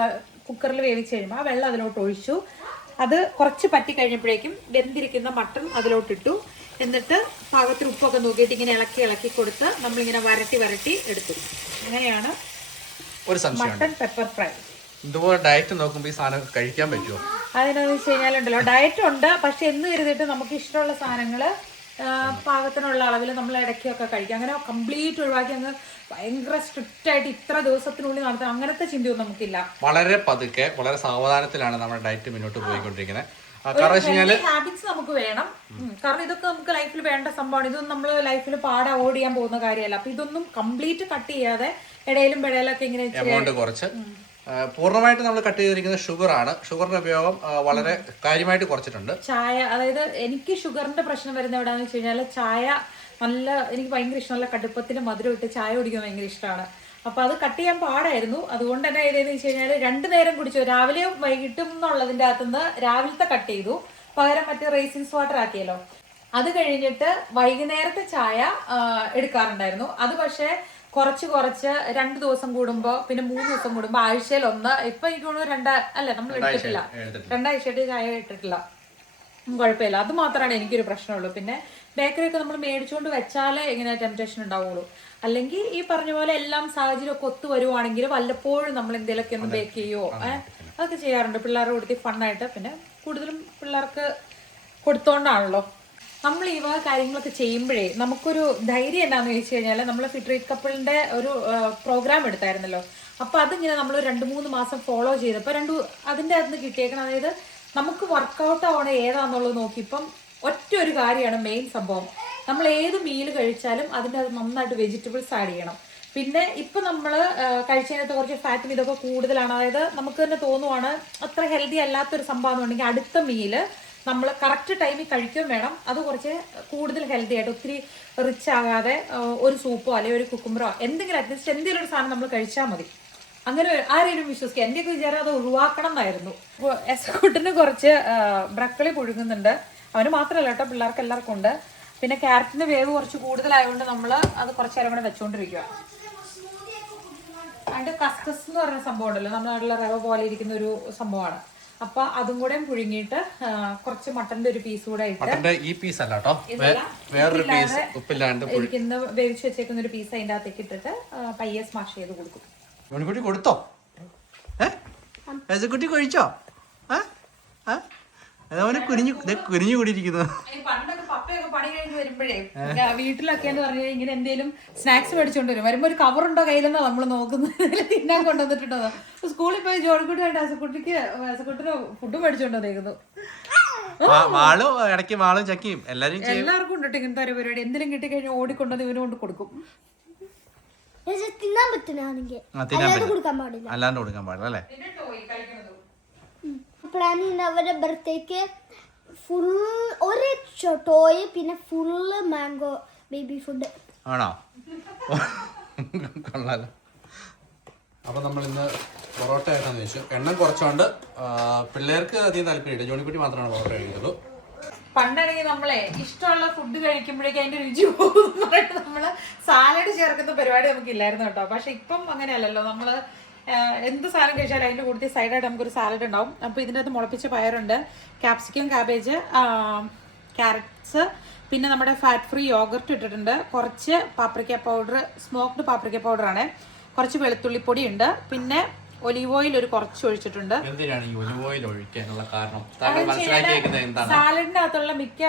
കുക്കറിൽ വേവിച്ച് കഴിയുമ്പോൾ, ആ വെള്ളം അതിലോട്ട് ഒഴിച്ചു. അത് കുറച്ച് പറ്റി കഴിഞ്ഞപ്പോഴേക്കും വെന്തിരിക്കുന്ന മട്ടൺ അതിലോട്ടിട്ടു. എന്നിട്ട് പാകത്തിന് ഉപ്പൊക്കെ നോക്കിയിട്ട് ഇങ്ങനെ ഇളക്കി കൊടുത്ത് നമ്മളിങ്ങനെ വരട്ടി എടുത്തു. അങ്ങനെയാണ് മട്ടൺ പെപ്പർ ഫ്രൈ. ഇതുപോലെ ഡയറ്റ് നോക്കുമ്പോൾ ഈ സാധനം കഴിക്കാൻ പറ്റുമോ? അതിനെന്ന് വെച്ച് കഴിഞ്ഞാലുണ്ടല്ലോ, ഡയറ്റ് ഉണ്ട്. പക്ഷെ എന്ന് കരുതിയിട്ട് നമുക്ക് ഇഷ്ടമുള്ള സാധനങ്ങൾ പാകത്തിനുള്ള അളവിൽ നമ്മൾ ഇടയ്ക്കൊക്കെ കഴിക്കാം. അങ്ങനെ കംപ്ലീറ്റ് ഒഴിവാക്കി അങ്ങ് ഭയങ്കര സ്ട്രിക്റ്റ് ആയിട്ട് ഇത്ര ദിവസത്തിനുള്ളിൽ നടത്താൻ അങ്ങനത്തെ ചിന്തയൊന്നും നമുക്കില്ല. വളരെ പതുക്കെ വളരെ സാവധാനത്തിലാണ് നമ്മുടെ ഡയറ്റ് മുന്നോട്ട് പോയിക്കൊണ്ടിരിക്കുന്നത്. ഹാബിറ്റ്സ് നമുക്ക് വേണം. കാരണം ഇതൊക്കെ നമുക്ക് ലൈഫിൽ വേണ്ട സംഭവമാണ്. ഇതൊന്നും നമ്മൾ ലൈഫിൽ പാടെ അവോയ്ഡ് ചെയ്യാൻ പോകുന്ന കാര്യമല്ല. അപ്പൊ ഇതൊന്നും കംപ്ലീറ്റ് കട്ട് ചെയ്യാതെ ഇടയിലും പിഴയിലൊക്കെ ഇങ്ങനെ എമൗണ്ട് കുറച്ച് പൂർണ്ണമായിട്ട് നമ്മൾ കട്ട് ചെയ്തിരിക്കുന്നത് ഷുഗറാണ്. ഷുഗറിന്റെ ഉപയോഗം വളരെ കാര്യമായിട്ട് കുറച്ചിട്ടുണ്ട്. ചായ, അതായത് എനിക്ക് ഷുഗറിന്റെ പ്രശ്നം വരുന്നത് എവിടെയാണെന്ന് വെച്ച് കഴിഞ്ഞാൽ ചായ എനിക്ക് ഭയങ്കര ഇഷ്ടം. നല്ല കടുപ്പത്തിന് മധുരം ഇട്ട് ചായ കുടിക്കാൻ ഭയങ്കര ഇഷ്ടമാണ്. അപ്പൊ അത് കട്ട് ചെയ്യാൻ പാടായിരുന്നു. അതുകൊണ്ട് തന്നെ ഏതെന്ന് വെച്ച് കഴിഞ്ഞാൽ 2 നേരം കുടിച്ചു, രാവിലെയും വൈകിട്ടും എന്നുള്ളതിൻ്റെ അകത്തുനിന്ന് രാവിലത്തെ കട്ട് ചെയ്തു, പകരം മറ്റേ റേസിൻസ് വാട്ടർ ആക്കിയല്ലോ. അത് കഴിഞ്ഞിട്ട് വൈകുന്നേരത്തെ ചായ എടുക്കാറുണ്ടായിരുന്നു. അത് പക്ഷേ കുറച്ച് 2 ദിവസം കൂടുമ്പോ, പിന്നെ 3 ദിവസം കൂടുമ്പോ, ആഴ്ചയിൽ 1. ഇപ്പൊ എനിക്ക് തോന്നുന്നു 2 അല്ല, നമ്മൾ എടുത്തിട്ടില്ല, 2 ആഴ്ചയായിട്ട് ചായ ഇട്ടിട്ടില്ല. കുഴപ്പമില്ല. അത് മാത്രമാണ് എനിക്കൊരു പ്രശ്നമുള്ളൂ. പിന്നെ ബേക്കറി ഒക്കെ നമ്മൾ മേടിച്ചുകൊണ്ട് വെച്ചാലേ ഇങ്ങനെ ടെംപ്റ്റേഷൻ ഉണ്ടാവുള്ളൂ. അല്ലെങ്കിൽ ഈ പറഞ്ഞ പോലെ എല്ലാം സാഹചര്യമൊക്കെ ഒത്തു വരുവാണെങ്കിൽ വല്ലപ്പോഴും നമ്മൾ എന്തെങ്കിലുമൊക്കെ ഒന്ന് ബേക്ക് ചെയ്യുമോ അതൊക്കെ ചെയ്യാറുണ്ട് പിള്ളേരുടെ കൂട്ടത്തിൽ ഫണ്ണായിട്ട്. പിന്നെ കൂടുതലും പിള്ളേർക്ക് കൊടുത്തോണ്ടാണല്ലോ നമ്മൾ ഈ വക കാര്യങ്ങളൊക്കെ ചെയ്യുമ്പോഴേ നമുക്കൊരു ധൈര്യം എന്താണെന്ന് ചോദിച്ചു കഴിഞ്ഞാൽ, നമ്മൾ ഫിറ്റ് റേറ്റ് കപ്പിളിൻ്റെ ഒരു പ്രോഗ്രാം എടുത്തായിരുന്നല്ലോ. അപ്പോൾ അതിങ്ങനെ നമ്മൾ 2-3 മാസം ഫോളോ ചെയ്തപ്പോൾ അതിൻ്റെ അകത്ത് കിട്ടിയേക്കണം. അതായത് നമുക്ക് വർക്കൗട്ട് ആവണ ഏതാണെന്നുള്ളത് നോക്കി ഇപ്പം ഒറ്റ ഒരു കാര്യമാണ് മെയിൻ സംഭവം. നമ്മൾ ഏത് മീൽ കഴിച്ചാലും അതിൻ്റെ അത് നന്നായിട്ട് വെജിറ്റബിൾസ് ആഡ് ചെയ്യണം. പിന്നെ ഇപ്പം നമ്മൾ കഴിച്ചതിനകത്ത് കുറച്ച് ഫാറ്റും ഇതൊക്കെ കൂടുതലാണ്. അതായത് നമുക്ക് തന്നെ തോന്നുവാണ് അത്ര ഹെൽത്തി അല്ലാത്തൊരു സംഭവം എന്നുണ്ടെങ്കിൽ അടുത്ത മീല് നമ്മൾ കറക്റ്റ് ടൈമിൽ കഴിക്കുകയും വേണം. അത് കുറച്ച് കൂടുതൽ ഹെൽത്തി ആയിട്ട് ഒത്തിരി റിച്ച് ആകാതെ ഒരു സൂപ്പോ അല്ലെങ്കിൽ ഒരു കുക്കുംബറോ എന്തെങ്കിലും അറ്റ്ലീസ്റ്റ് എന്തെങ്കിലും ഒരു സാധനം നമ്മൾ കഴിച്ചാൽ മതി. അങ്ങനെ ആരെങ്കിലും വിശ്വസിക്കുക. എൻ്റെയൊക്കെ വിചാരം അത് ഒഴിവാക്കണം എന്നായിരുന്നു. അപ്പോൾ എസ്കൂട്ടിന് കുറച്ച് ബ്രക്കളി പുഴുങ്ങുന്നുണ്ട്. അവന് മാത്രമല്ല കേട്ടോ, പിള്ളേർക്ക് എല്ലാവർക്കും ഉണ്ട്. പിന്നെ ക്യാരറ്റിന് വേവ് കുറച്ച് കൂടുതലായതുകൊണ്ട് നമ്മൾ അത് കുറച്ച് നേരം കൂടെ വെച്ചുകൊണ്ടിരിക്കുക. അതിൻ്റെ കസ്കസ് എന്ന് പറയുന്ന സംഭവം ഉണ്ടല്ലോ, നമ്മുടെ നാട്ടിലെ റവ പോലെ ഇരിക്കുന്ന ഒരു സംഭവമാണ്. അപ്പൊ അതും കൂടെ പുഴുങ്ങിയിട്ട് കുറച്ച് മട്ടന്റെ ഒരു പീസ് കൂടെ ഇട്ട്, ഈ പീസ് അല്ല കേട്ടോ, വേറൊരു പീസ് ഉപ്പില്ലാണ്ട് വേവിച്ച് വെച്ചേക്കുന്ന ഒരു പീസ് അതിൻ്റെ അകത്തേക്ക് ഇട്ടിട്ട് പയ്യെ സ്മാഷ് ചെയ്ത് കൊടുക്കും. കുട്ടി കൊടുത്തോ? കുട്ടി കഴിച്ചോ? അതവന് കുരിഞ്ഞു കൂടിയിരിക്കുന്നു. പണ്ടൊക്കെ പപ്പയൊക്കെ പണി കഴിഞ്ഞ് വരുമ്പോഴേ വീട്ടിലൊക്കെ എന്ന് പറഞ്ഞാൽ ഇങ്ങനെ എന്തെങ്കിലും സ്നാക്സ് മേടിച്ചോണ്ട് വരും. വരുമ്പോ ഒരു കവറുണ്ടോ കയ്യിലെന്നോ നമ്മൾ നോക്കുന്നത്, തിന്നാൻ കൊണ്ടുവന്നിട്ടുണ്ടോ. സ്കൂളിൽ പോയി ജോണിക്കുട്ടി ആയിട്ട് അസക്കുട്ടിന് ഫുഡ് മേടിച്ചോണ്ട് വന്നേക്കുന്നു. ഇടയ്ക്ക് വാളും ചക്കിയും എല്ലാവർക്കും ഉണ്ട് ഇങ്ങനത്തെ ഒരു പരിപാടി. എന്തെങ്കിലും കിട്ടി കഴിഞ്ഞാൽ ഓടിക്കൊണ്ടത് ഇവന് കൊണ്ട് കൊടുക്കും. തിന്നാൻ പറ്റുന്നാണെങ്കിൽ അല്ലാണ്ട് കൊടുക്കാൻ പാടില്ല അല്ലേ? പ്ലാനിങ് അവരുടെ ബർത്ത്ഡേക്ക് ഫുൾ ഒരു ടോയ് പിന്നെ ഫുള്ള് മാംഗോ ബേബി ഫുഡ് ആണോ? കൊള്ളാലോ. അപ്പൊ നമ്മൾ ഇന്ന് പൊറോട്ട ആയിട്ടാന്ന് വെച്ചു. എണ്ണം കുറച്ചുകൊണ്ട് പിള്ളേർക്ക് അധികം താല്പര്യമില്ല. ജോണിക്കുട്ടി മാത്രമാണ് പൊറോട്ട കഴിക്കുന്നത്. പണ്ടാണെങ്കിൽ നമ്മളെ ഇഷ്ടമുള്ള ഫുഡ് കഴിക്കുമ്പോഴേക്കും അതിന്റെ രുചി പോകും പറഞ്ഞിട്ട് നമ്മള് സാലഡ് ചേർക്കുന്ന പരിപാടി നമുക്ക് ഇല്ലായിരുന്നു കേട്ടോ. പക്ഷെ ഇപ്പം അങ്ങനെയല്ലല്ലോ. നമ്മള് എന്ത് സാധനം കഴിച്ചാലും അതിൻ്റെ കൂടുതൽ സൈഡായിട്ട് നമുക്കൊരു സാലഡ് ഉണ്ടാവും. അപ്പോൾ ഇതിൻ്റെ അകത്ത് മുളപ്പിച്ച പയറുണ്ട്, ക്യാപ്സിക്കം, കാബേജ്, ക്യാരറ്റ്സ്, പിന്നെ നമ്മുടെ ഫാറ്റ് ഫ്രീ യോഗർട്ട് ഇട്ടിട്ടുണ്ട്, കുറച്ച് പാപ്രിക്ക പൗഡർ, സ്മോക്ഡ് പാപ്രിക്ക പൗഡറാണ്, കുറച്ച് വെളുത്തുള്ളിപ്പൊടി ഉണ്ട്, പിന്നെ ഒലീവ് ഓയിൽ ഒരു കുറച്ച് ഒഴിച്ചിട്ടുണ്ട്. സാലഡിന്റെ അകത്തുള്ള മിക്ക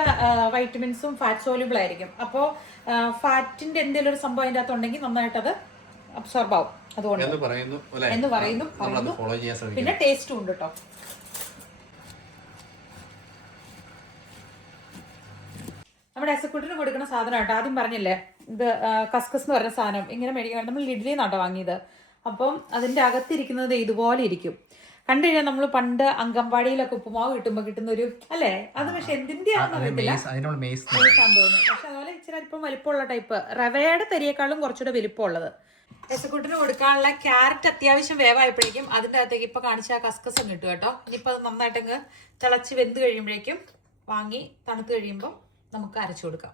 വൈറ്റമിൻസും ഫാറ്റ് സോല്യൂബിൾ ആയിരിക്കും. അപ്പോൾ ഫാറ്റിന്റെ എന്തെങ്കിലും ഒരു സംഭവം അതിൻ്റെ അകത്തുണ്ടെങ്കിൽ നന്നായിട്ട് അത് അബ്സോർബ് ആവും. അതുകൊണ്ട് എന്ന് പറയുന്നു. പിന്നെ ടേസ്റ്റും ഉണ്ട് കേട്ടോ. നമ്മുടെ എസക്കുട്ടിന് കൊടുക്കുന്ന സാധനം കേട്ടോ. ആദ്യം പറഞ്ഞില്ലേ ഇത് കസ്കസ് എന്ന് പറഞ്ഞ സാധനം ഇങ്ങനെ മേടിക്കാൻ നമ്മൾ ലിഡ്ലി നട്ടോ വാങ്ങിയത്. അപ്പം അതിൻ്റെ അകത്തിരിക്കുന്നത് ഇതുപോലെ ഇരിക്കും. കണ്ടു കഴിഞ്ഞാൽ നമ്മൾ പണ്ട് അങ്കൻവാടിയിലൊക്കെ ഉപ്പുമാവ് കിട്ടുമ്പോൾ കിട്ടുന്ന ഒരു അല്ലേ, അത് പക്ഷെ എന്തിന്റെയാണെന്ന് അറിയത്തില്ല, തോന്നുന്നു. പക്ഷെ അതുപോലെ ഇച്ചിരി അല്പം വലിപ്പമുള്ള ടൈപ്പ്, റവയുടെ തരിയേക്കാളും കുറച്ചുകൂടെ വലിപ്പമുള്ളത്. എസക്കുട്ടിന് കൊടുക്കാനുള്ള ക്യാരറ്റ് അത്യാവശ്യം വേവായപ്പോഴേക്കും അതിൻ്റെ അകത്തേക്ക് ഇപ്പൊ കാണിച്ച കസ്കസ് അങ്ങ് ഇട്ടു കേട്ടോ. ഇനിയിപ്പോൾ അത് നന്നായിട്ടങ്ങ് തിളച്ച് വെന്ത് കഴിയുമ്പോഴേക്കും വാങ്ങി തണുത്ത് കഴിയുമ്പോൾ നമുക്ക് അരച്ചു കൊടുക്കാം.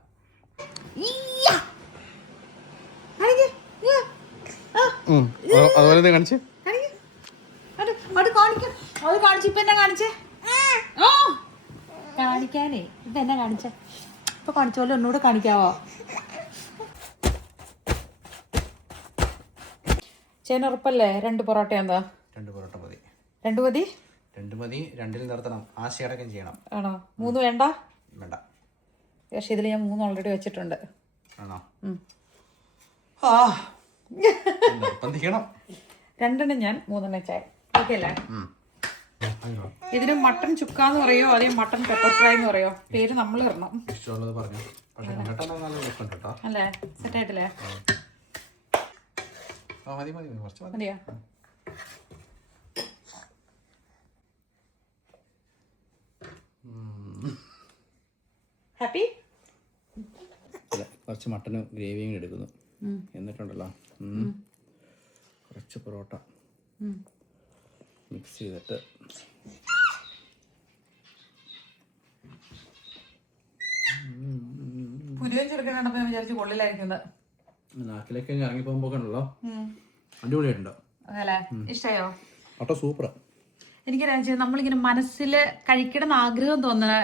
കാണിക്കാനേ ഇത് എന്നെ കാണിച്ച ഇപ്പൊ കാണിച്ച പോലെ ഒന്നുകൂടെ കാണിക്കാവോ? ചേനുറപ്പല്ലേ 2 പൊറോട്ട? എന്താ 2 പൊറോട്ട മതി? 2 മതി. 2 മതി. 2 നിർത്തണം. ആശയടക്കം ചെയ്യണം. ആണോ? 3 വേണ്ട? വേണ്ട. പക്ഷെ ഇതിൽ ഞാൻ 3 ഓൾറെഡി വെച്ചിട്ടുണ്ട്. ആണോ? 2 ഞാൻ 3 ചായ. ഓക്കെ അല്ലേ? ഇതിന് മട്ടൺ ചുക്കാന്ന് പറയോ അല്ലെങ്കിൽ മട്ടൺ പെപ്പർ ഫ്രൈ എന്ന് പറയോ? പേര് നമ്മൾ ഇടണം. അല്ലേ? സെറ്റ് ആയിട്ടില്ലേ? മതിയോ? ഹാപ്പി? കുറച്ച് മട്ടന് ഗ്രേവിയും എടുക്കുന്നു. എന്നിട്ടുണ്ടല്ലോ കുറച്ച് പൊറോട്ട മിക്സ് ചെയ്തിട്ട് പുലിയും ചെറുക്കനാണപ്പോ ഞാൻ വിചാരിച്ചു കൊള്ളിലായിരിക്കുന്നത്. നാട്ടിലേക്ക് ഇറങ്ങി പോകുമ്പോ ഉണ്ടല്ലോ അടിപൊളിയായിട്ടുണ്ടോ? അതല്ലേ? ഇഷ്ടായോ? പൊറോട്ട സൂപ്പറാ. എനിക്കറിയാം നമ്മളിങ്ങനെ മനസ്സിൽ കഴിക്കണം ആഗ്രഹം തോന്നുന്ന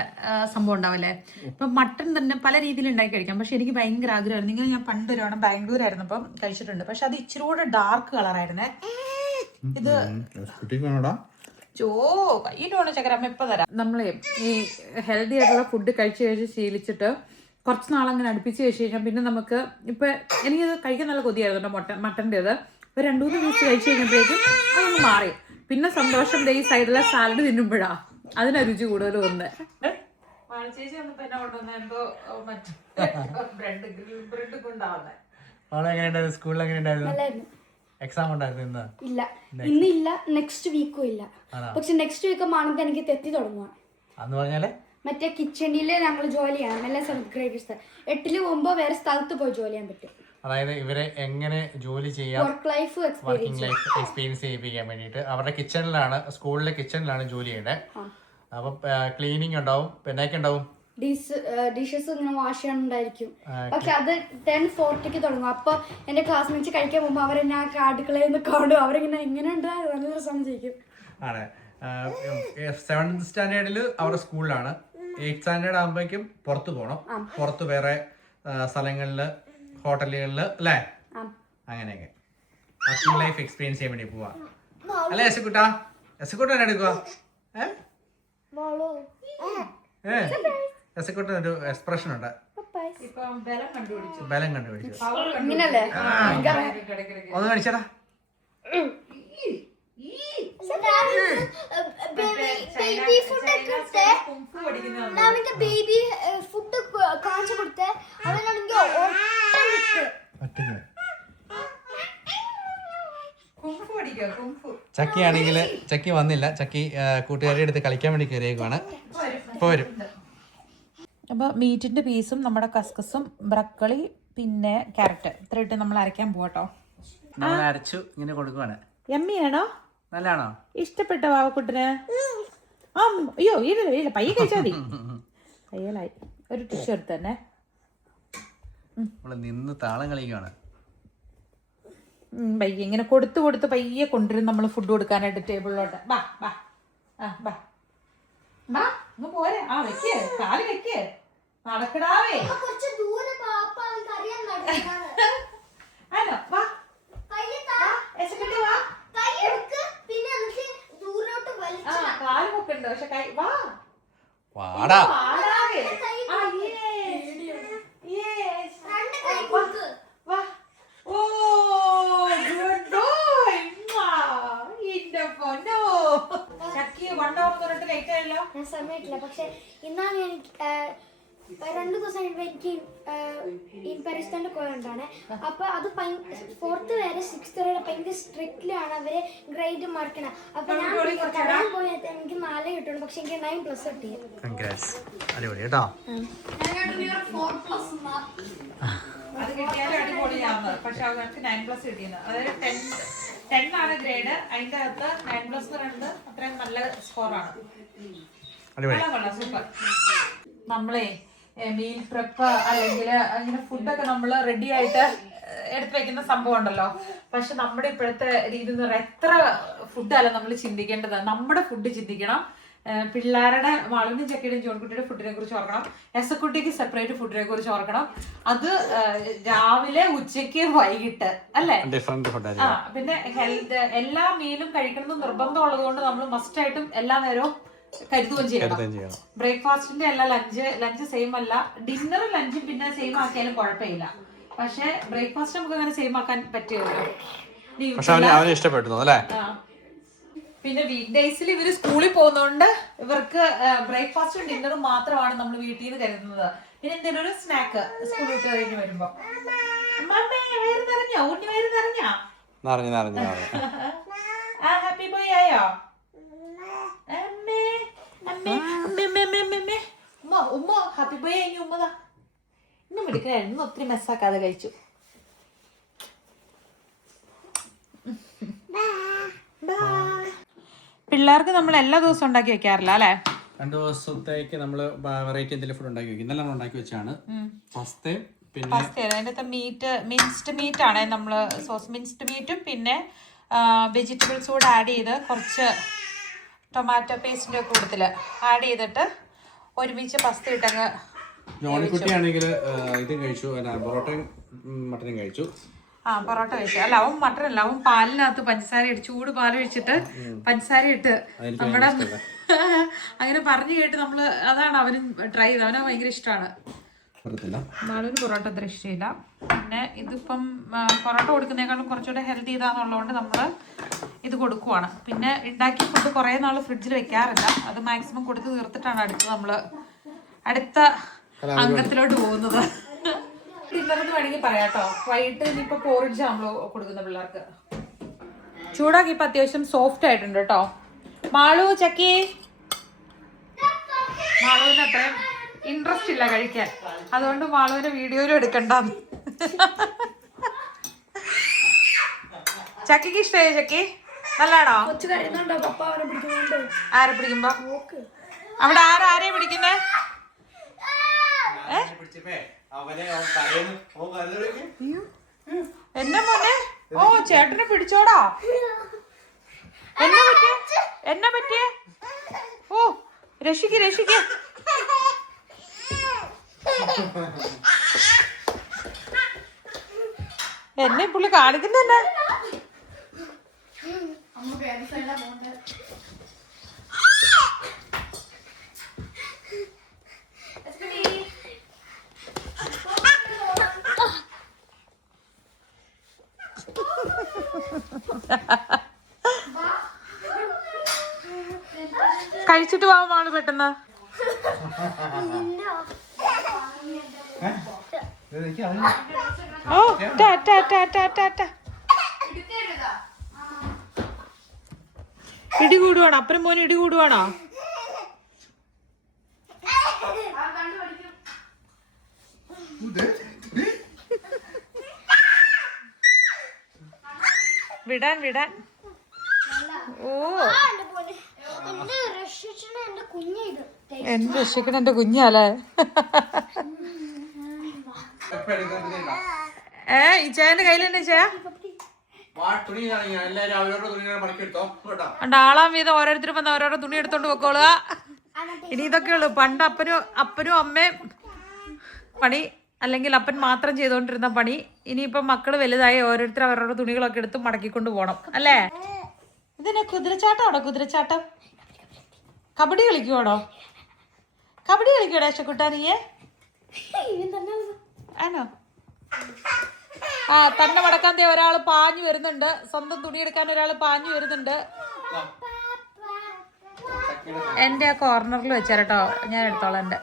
സംഭവം ഉണ്ടാവല്ലേ. ഇപ്പൊ മട്ടൺ തന്നെ പല രീതിയിൽ ഉണ്ടാക്കി കഴിക്കാം. പക്ഷെ എനിക്ക് ഭയങ്കര ആഗ്രഹമായിരുന്നു. ഇങ്ങനെ ഞാൻ പണ്ട് ഒരു തവണ ബാംഗ്ലൂരായിരുന്നപ്പം കഴിച്ചിട്ടുണ്ട്. പക്ഷെ അത് ഇച്ചിരി കൂടെ ഡാർക്ക് കളറായിരുന്നേ. ഇത് കയ്യിട്ടോണ ചക്കരമ്മ ഇപ്പൊ തരാം. നമ്മളെ ഈ ഹെൽത്തി ആയിട്ടുള്ള ഫുഡ് കഴിച്ച് ശീലിച്ചിട്ട് കുറച്ച് നാളങ്ങനെ അടുപ്പിച്ച് കഴിച്ച് കഴിഞ്ഞാൽ പിന്നെ നമുക്ക് ഇപ്പൊ എനിക്കത് കഴിക്കാൻ നല്ല കൊതിയായിരുന്നു കേട്ടോ. മട്ടൻ്റെത് ഒരു 2-3 പീസ് കഴിച്ച് കഴിഞ്ഞപ്പോഴേക്കും അതൊന്ന് മാറി. പിന്നെ സന്തോഷം ഈ സൈഡിലെ സാലഡ് തിന്നുമ്പോഴാ അതിനാ രുചി കൂടുതൽ വന്ന്. ചേച്ചി വന്നപ്പോ എന്നെ കൊണ്ടുവന്ന എന്തോ മറ്റേ ബ്രെഡ് കൊണ്ടാവുന്നേ. എങ്ങനെയുണ്ടായിരുന്നു? സ്കൂളിൽ എങ്ങനെയുണ്ടായിരുന്നു? എക്സാം ഉണ്ടായിരുന്നു ഇന്ന്? ഇല്ല, ഇന്നില്ല, നെക്സ്റ്റ് വീക്കും ഇല്ല. പക്ഷെ നെക്സ്റ്റ് വീക്ക് ആണെങ്കിൽ എനിക്ക് തെറ്റി തുടങ്ങുക. അന്ന് പറഞ്ഞാലേ മറ്റേ കിച്ചണില് ഞങ്ങൾ ജോലി ചെയ്യണം. എല്ലാ 7th ഗ്രേഡേഴ്സ് 8ല് പോകുമ്പോൾ വേറെ സ്ഥലത്ത് പോയി ജോലി ചെയ്യാൻ പറ്റും. അതായത് ഇവരെ എങ്ങനെ ജോലി ചെയ്യാം, വർക്കിംഗ് ലൈഫ് എക്സ്പീരിയൻസ് ചെയ്യിപ്പിക്കാൻ വേണ്ടിയിട്ട് അവരുടെ കിച്ചണിലാണ്, സ്കൂളിലെ കിച്ചണിലാണ് ജോലി ചെയ്യേണ്ടത്. അപ്പം ക്ലീനിങ് ഉണ്ടാവും, പിന്നെ ഉണ്ടാവും, ഡിഷസ് ഇങ്ങനെ വാഷ് ചെയ്യാനുണ്ടായിരിക്കും. പക്ഷെ അത് 10:40 തുടങ്ങും. അപ്പൊ എന്റെ ക്ലാസ്മേറ്റ്സ് കഴിക്കാൻ പോകുമ്പോൾ അവരെന്നെ ആ അടുക്കളയിൽ നിന്ന് കാണും. അവരിങ്ങനെ എങ്ങനെയുണ്ട്, നല്ല രസം ചെയ്യും. ആണ് 7th സ്റ്റാൻഡേർഡിൽ അവരുടെ സ്കൂളിലാണ്. 8th സ്റ്റാൻഡേർഡ് ആകുമ്പോഴേക്കും പുറത്ത് പോകണം. പുറത്ത് വേറെ സ്ഥലങ്ങളില്, ഹോട്ടലുകളില് അല്ലേ, അങ്ങനെയൊക്കെ വർക്കിംഗ് ലൈഫ് എക്സ്പീരിയൻസ് ചെയ്യാൻ വേണ്ടി പോവാ അല്ലേ? എസക്കുട്ടാ എന്നെ എടുക്കുക. എസക്കുട്ടൊരു എക്സ്പ്രഷൻ ഉണ്ട്, ബലം കണ്ടുപിടിച്ചു. ഒന്ന് കാണിച്ചടാ. ബേബി ഫുഡ് കാണിച്ചു കൊടുത്ത് അവനാണെങ്കിൽ ചക്കി ആണെങ്കിൽ ചക്കി വന്നില്ല. ചക്കി കൂട്ടുകാരുടെ അടുത്ത് കളിക്കാൻ വേണ്ടി കയറിയേക്കുവാണ്. പോരും. അപ്പോൾ മീറ്റിൻ്റെ പീസും നമ്മുടെ കസ്കസും ബ്രക്കോളി പിന്നെ ക്യാരറ്റ് ഇത്ര ഇട്ട് നമ്മൾ അരയ്ക്കാൻ പോകട്ടോ. നമ്മൾ അരച്ചു ഇങ്ങനെ കൊടുക്കുവാണ്. എമ്മിയാണോ? നല്ലതാണോ? ഇഷ്ടപ്പെട്ട വാവക്കുട്ടിന്? അയ്യോ ഇല്ല പയ്യെ കഴിച്ചാൽ മതി. പയ്യലായി. ഒരു ടിഷ്യൂ എടുത്ത് തന്നെ നിന്ന് താളം കളിക്കുകയാണ്. പയ്യെ ഇങ്ങനെ കൊടുത്ത് പയ്യെ കൊണ്ടുവരും നമ്മൾ ഫുഡ് കൊടുക്കാനായിട്ട് ടേബിളിലോട്ട്. ബാ ബാ ബാ ബാ ഒന്ന് പോരെ. വെക്ക്, കാല് വെക്ക്, നടക്കടാവേ. ആണോ? വാ കാല് പൊക്കുണ്ട്, പക്ഷെ കൈ വാ വാടാ. സമയത്തില്ല. പക്ഷെ ഇന്നാണ് എനിക്ക് 2 ദിവസം എനിക്ക് ഇൻപരിസ്ഥാൻ്റെ കോയുണ്ടാണ്. അപ്പൊ അത് 4th വരെ 6th വരെ ഭയങ്കര സ്ട്രിക്റ്റ്ലി ആണ് അവര് ഗ്രേഡ് മാർക്കണം. അപ്പൊ ഞാൻ കടയിൽ പോയത് എനിക്ക് 4 കിട്ടുള്ളൂ, പക്ഷെ എനിക്ക് 9+ കിട്ടി. അടിപൊളി കേട്ടോ. അത് കിട്ടിയാലും അടിപൊളിയാണ്. പക്ഷെ അവർക്ക് 9+ കിട്ടിയത്, അതായത് 10 ആണ് ഗ്രേഡ്. അതിന്റെ അകത്ത് 9+ പറയുന്നത് അത്രയും നല്ല സ്കോറാണ്. സൂപ്പർ. നമ്മളെ മീൽ പ്രെപ്പ് അല്ലെങ്കിൽ ഇങ്ങനെ ഫുഡൊക്കെ നമ്മൾ റെഡി ആയിട്ട് എടുത്ത് വെക്കുന്ന സംഭവം ഉണ്ടല്ലോ. പക്ഷെ നമ്മുടെ ഇപ്പോഴത്തെ രീതി എന്ന് പറഞ്ഞാൽ എത്ര ഫുഡല്ല നമ്മൾ ചിന്തിക്കേണ്ടത്. നമ്മുടെ ഫുഡ് ചിന്തിക്കണം. പിള്ളേരുടെ മാളുവിനും ചക്കയുടെയും ജോൺകുട്ടിയുടെ ഫുഡിനെ കുറിച്ച് ഓർക്കണം. എസക്കുട്ടിക്ക് സെപ്പറേറ്റ് ഫുഡിനെ കുറിച്ച് ഓർക്കണം. അത് രാവിലെ, ഉച്ചയ്ക്ക്, വൈകിട്ട് അല്ലേ? പിന്നെ ഹെൽത്ത് എല്ലാ മീലും കഴിക്കണമെന്ന് നിർബന്ധമുള്ളത് കൊണ്ട് നമ്മൾ മസ്റ്റായിട്ടും എല്ലാ നേരവും കരുതുകയും ചെയ്യണം. ബ്രേക്ക്ഫാസ്റ്റിന്റെ അല്ല ലഞ്ച് സെയിം അല്ല. ഡിന്നറും ലഞ്ചും പിന്നെ സെയിം ആക്കിയാലും കുഴപ്പമില്ല. പക്ഷെ ബ്രേക്ക്ഫാസ്റ്റ് നമുക്ക് അങ്ങനെ സെയിം ആക്കാൻ പറ്റുമല്ലോ. പിന്നെ വീക്ക് ഡേയ്സിൽ ഇവര് സ്കൂളിൽ പോകുന്നതുകൊണ്ട് ഇവർക്ക് ബ്രേക്ക്ഫാസ്റ്റും ഡിന്നറും മാത്രമാണ് നമ്മൾ വീട്ടിൽ നിന്ന് കരുതുന്നത്. പിന്നെ എന്തെങ്കിലും ഒരു സ്നാക്ക് സ്കൂൾ വിട്ട് കഴിഞ്ഞ് വരുമ്പോ. വയറ് നിറഞ്ഞോ? ഉണ്ണി വയറ് നിറഞ്ഞോ? ഹാപ്പി ബോയ് ആയോ? ഉമ്മ ഹാപ്പി ബോയ് കഴിഞ്ഞു. ഉമ്മതാ ഇന്നും എടുക്കണായിരുന്നു. ഒത്തിരി മെസ്സാക്കാതെ കഴിച്ചു. പിള്ളേർക്ക് നമ്മൾ എല്ലാ ദിവസവും ഉണ്ടാക്കി വെക്കാറില്ല അല്ലേ? 2 ദിവസത്തേക്ക് നമ്മൾ വെറൈറ്റി എന്തെങ്കിലും ഫുഡ് ഉണ്ടാക്കി വെക്കും. ഇന്നലെ നമ്മൾ ഉണ്ടാക്കി വെച്ചാണ് പസ്ത. പിന്നെ അതിൻ്റെ മീറ്റ്, മിൻസ്ഡ് മീറ്റ് ആണ് നമ്മൾ സോസ്. മിൻസ്ഡ് മീറ്റും പിന്നെ വെജിറ്റബിൾസ് കൂടെ ആഡ് ചെയ്ത് കുറച്ച് ടൊമാറ്റോ പേസ്റ്റിൻ്റെ കൂട്ടത്തിൽ ആഡ് ചെയ്തിട്ട് ഒരുമിച്ച് പസ്ത ഇട്ടങ്ങ്. ജോണിക്കുട്ടിയാണെങ്കിൽ ഇത് കഴിച്ചു, പൊറോട്ടയും മട്ടനും കഴിച്ചു. പൊറോട്ട കഴിച്ചു. അല്ല, അവൻ മട്ടൻ അല്ല, അവൻ പാലിനകത്ത് പഞ്ചസാര ഇട്ട്, ചൂട് പാൽ ഒഴിച്ചിട്ട് പഞ്ചസാര ഇട്ട് നമ്മുടെ അങ്ങനെ പറഞ്ഞു കേട്ട് നമ്മള് അതാണ് അവനും ട്രൈ ചെയ്തത്. അവന് ഭയങ്കര ഇഷ്ടമാണ്. മാളുവിന് പൊറോട്ട അത്ര ഇഷ്ടമില്ല. പിന്നെ ഇതിപ്പം പൊറോട്ട കൊടുക്കുന്നതിനേക്കാളും കുറച്ചുകൂടെ ഹെൽത്തി ഇതാണെന്നുള്ളതുകൊണ്ട് നമ്മൾ ഇത് കൊടുക്കുവാണ്. പിന്നെ ഉണ്ടാക്കിയ ഫുഡ് കുറേ നാൾ ഫ്രിഡ്ജിൽ വെക്കാറില്ല. അത് മാക്സിമം കൊടുത്ത് തീർത്തിട്ടാണ് നമ്മൾ അടുത്ത അംഗത്തിലോട്ട് പോകുന്നത്. ഡിന്നറെന്ന് വേണമെങ്കിൽ പറയാട്ടോ. വൈകിട്ട് ഇനിയിപ്പോൾ പോറിഡ്ജ് നമ്മൾ കൊടുക്കുന്ന പിള്ളേർക്ക്. ചൂടാക്കി ഇപ്പം അത്യാവശ്യം സോഫ്റ്റ് ആയിട്ടുണ്ട് കേട്ടോ. മാളു ചക്കി മാളുവിന് അത്രയും ഇൻട്രസ്റ്റ് ഇല്ല കഴിക്കാൻ, അതുകൊണ്ട് മാളുവിന്റെ വീഡിയോയിലും എടുക്കണ്ട. ചക്കിക്ക് ഇഷ്ടമായി? ചക്കി നല്ലാണോ? ആരെ പിടിക്കുമ്പോ അവിടെ ആരെയും പിടിക്കുന്നേ? എന്നെ മോനെ, ഓ ചേട്ടനെ പിടിച്ചോടാ. എന്നെ പറ്റിയേ? ഓ രക്ഷിക്ക്. എന്നെ പുള്ളി കാണിക്കുന്നല്ലേ? കഴിച്ചിട്ട് പോവാൻ ആള് പെട്ടെന്ന്. ഓ ഇടി കൂടുവാണോ? അപ്പനും മോനും ഇടി കൂടുവാണോ? വിടാൻ. ഓ എന്നെ രക്ഷിക്കണ എന്റെ കുഞ്ഞാലേ. ഈ ചേന്റെ കയ്യിലെന്നെ ചേ ആളാം വീതം ഓരോരുത്തരും വന്ന് ഓരോരോ തുണി എടുത്തോണ്ട് പൊക്കോളുക. ഇനി ഇതൊക്കെ ഉള്ളു. പണ്ട് അപ്പനും അമ്മയും പണി, അല്ലെങ്കിൽ അപ്പൻ മാത്രം ചെയ്തോണ്ടിരുന്ന പണി. ഇനിയിപ്പം മക്കള് വലുതായി ഓരോരുത്തർ അവരുടെ തുണികളൊക്കെ എടുത്ത് മടക്കിക്കൊണ്ട് പോണം അല്ലേ? ഇതിനെ കുതിരച്ചാട്ടമാണോ? കുതിരച്ചാട്ടം കബഡി കളിക്കുവാണോ? കബഡി കളിക്കോടാ ശക്കുട്ടാ നീയെ? ആണോ? ആ തന്നെ മടക്കാൻ ഒരാള് പാഞ്ഞു വരുന്നുണ്ട്. സ്വന്തം തുണി എടുക്കാൻ ഒരാള് പാഞ്ഞു വരുന്നുണ്ട്. എന്റെ ആ കോർണറിൽ വെച്ചാട്ടോ, ഞാൻ എടുത്തോളാം. എന്റെ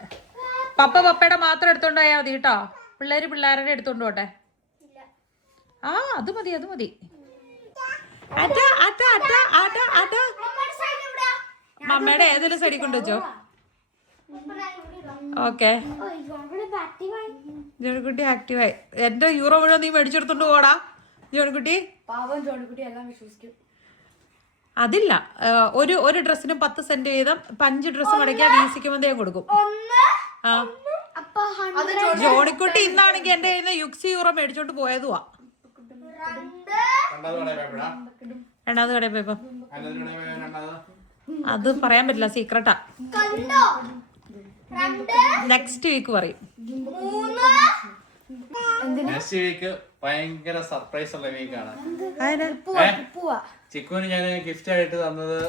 പപ്പയുടെ മാത്രം എടുത്തോണ്ട് പോയാൽ മതി കേട്ടോ. പിള്ളേരുടെ എടുത്തോണ്ട് പോട്ടെ. ആ അത് മതി. മമ്മയുടെ ഏതെങ്കിലും സൈഡിൽ കൊണ്ട് വെച്ചോ. ഓക്കെ ജോണിക്കുട്ടി ആക്റ്റീവായി. എന്റെ യൂറോ മുഴുവൻ നീ മേടിച്ചെടുത്തോണ്ട് പോടാ ജോണിക്കുട്ടി. അതില്ല, ഒരു ഡ്രസ്സിന് 10 സെന്റ് വീതം 5 ഡ്രസ്സ് മടക്കിയാ വീസിക്കുമ്പോൾ ഞാൻ കൊടുക്കും. ആ ജോണിക്കുട്ടി ഇന്നാണെങ്കിൽ എന്റെ കയ്യിൽ നിന്ന് യുക്സി യൂറോ മേടിച്ചോണ്ട് പോയതുവാ. രണ്ടാമത് കടയിൽ പോയപ്പോ അത് പറയാൻ പറ്റില്ല, സീക്രട്ടാ. നെക്സ്റ്റ് വീക്ക് പറയും. നെക്സ്റ്റ് വീക്ക് ഭയങ്കര സർപ്രൈസ് ഉള്ള വീക്കാണ്. ചിക്കുവിന് ഞാൻ ഗിഫ്റ്റ് ആയിട്ട് തന്നത്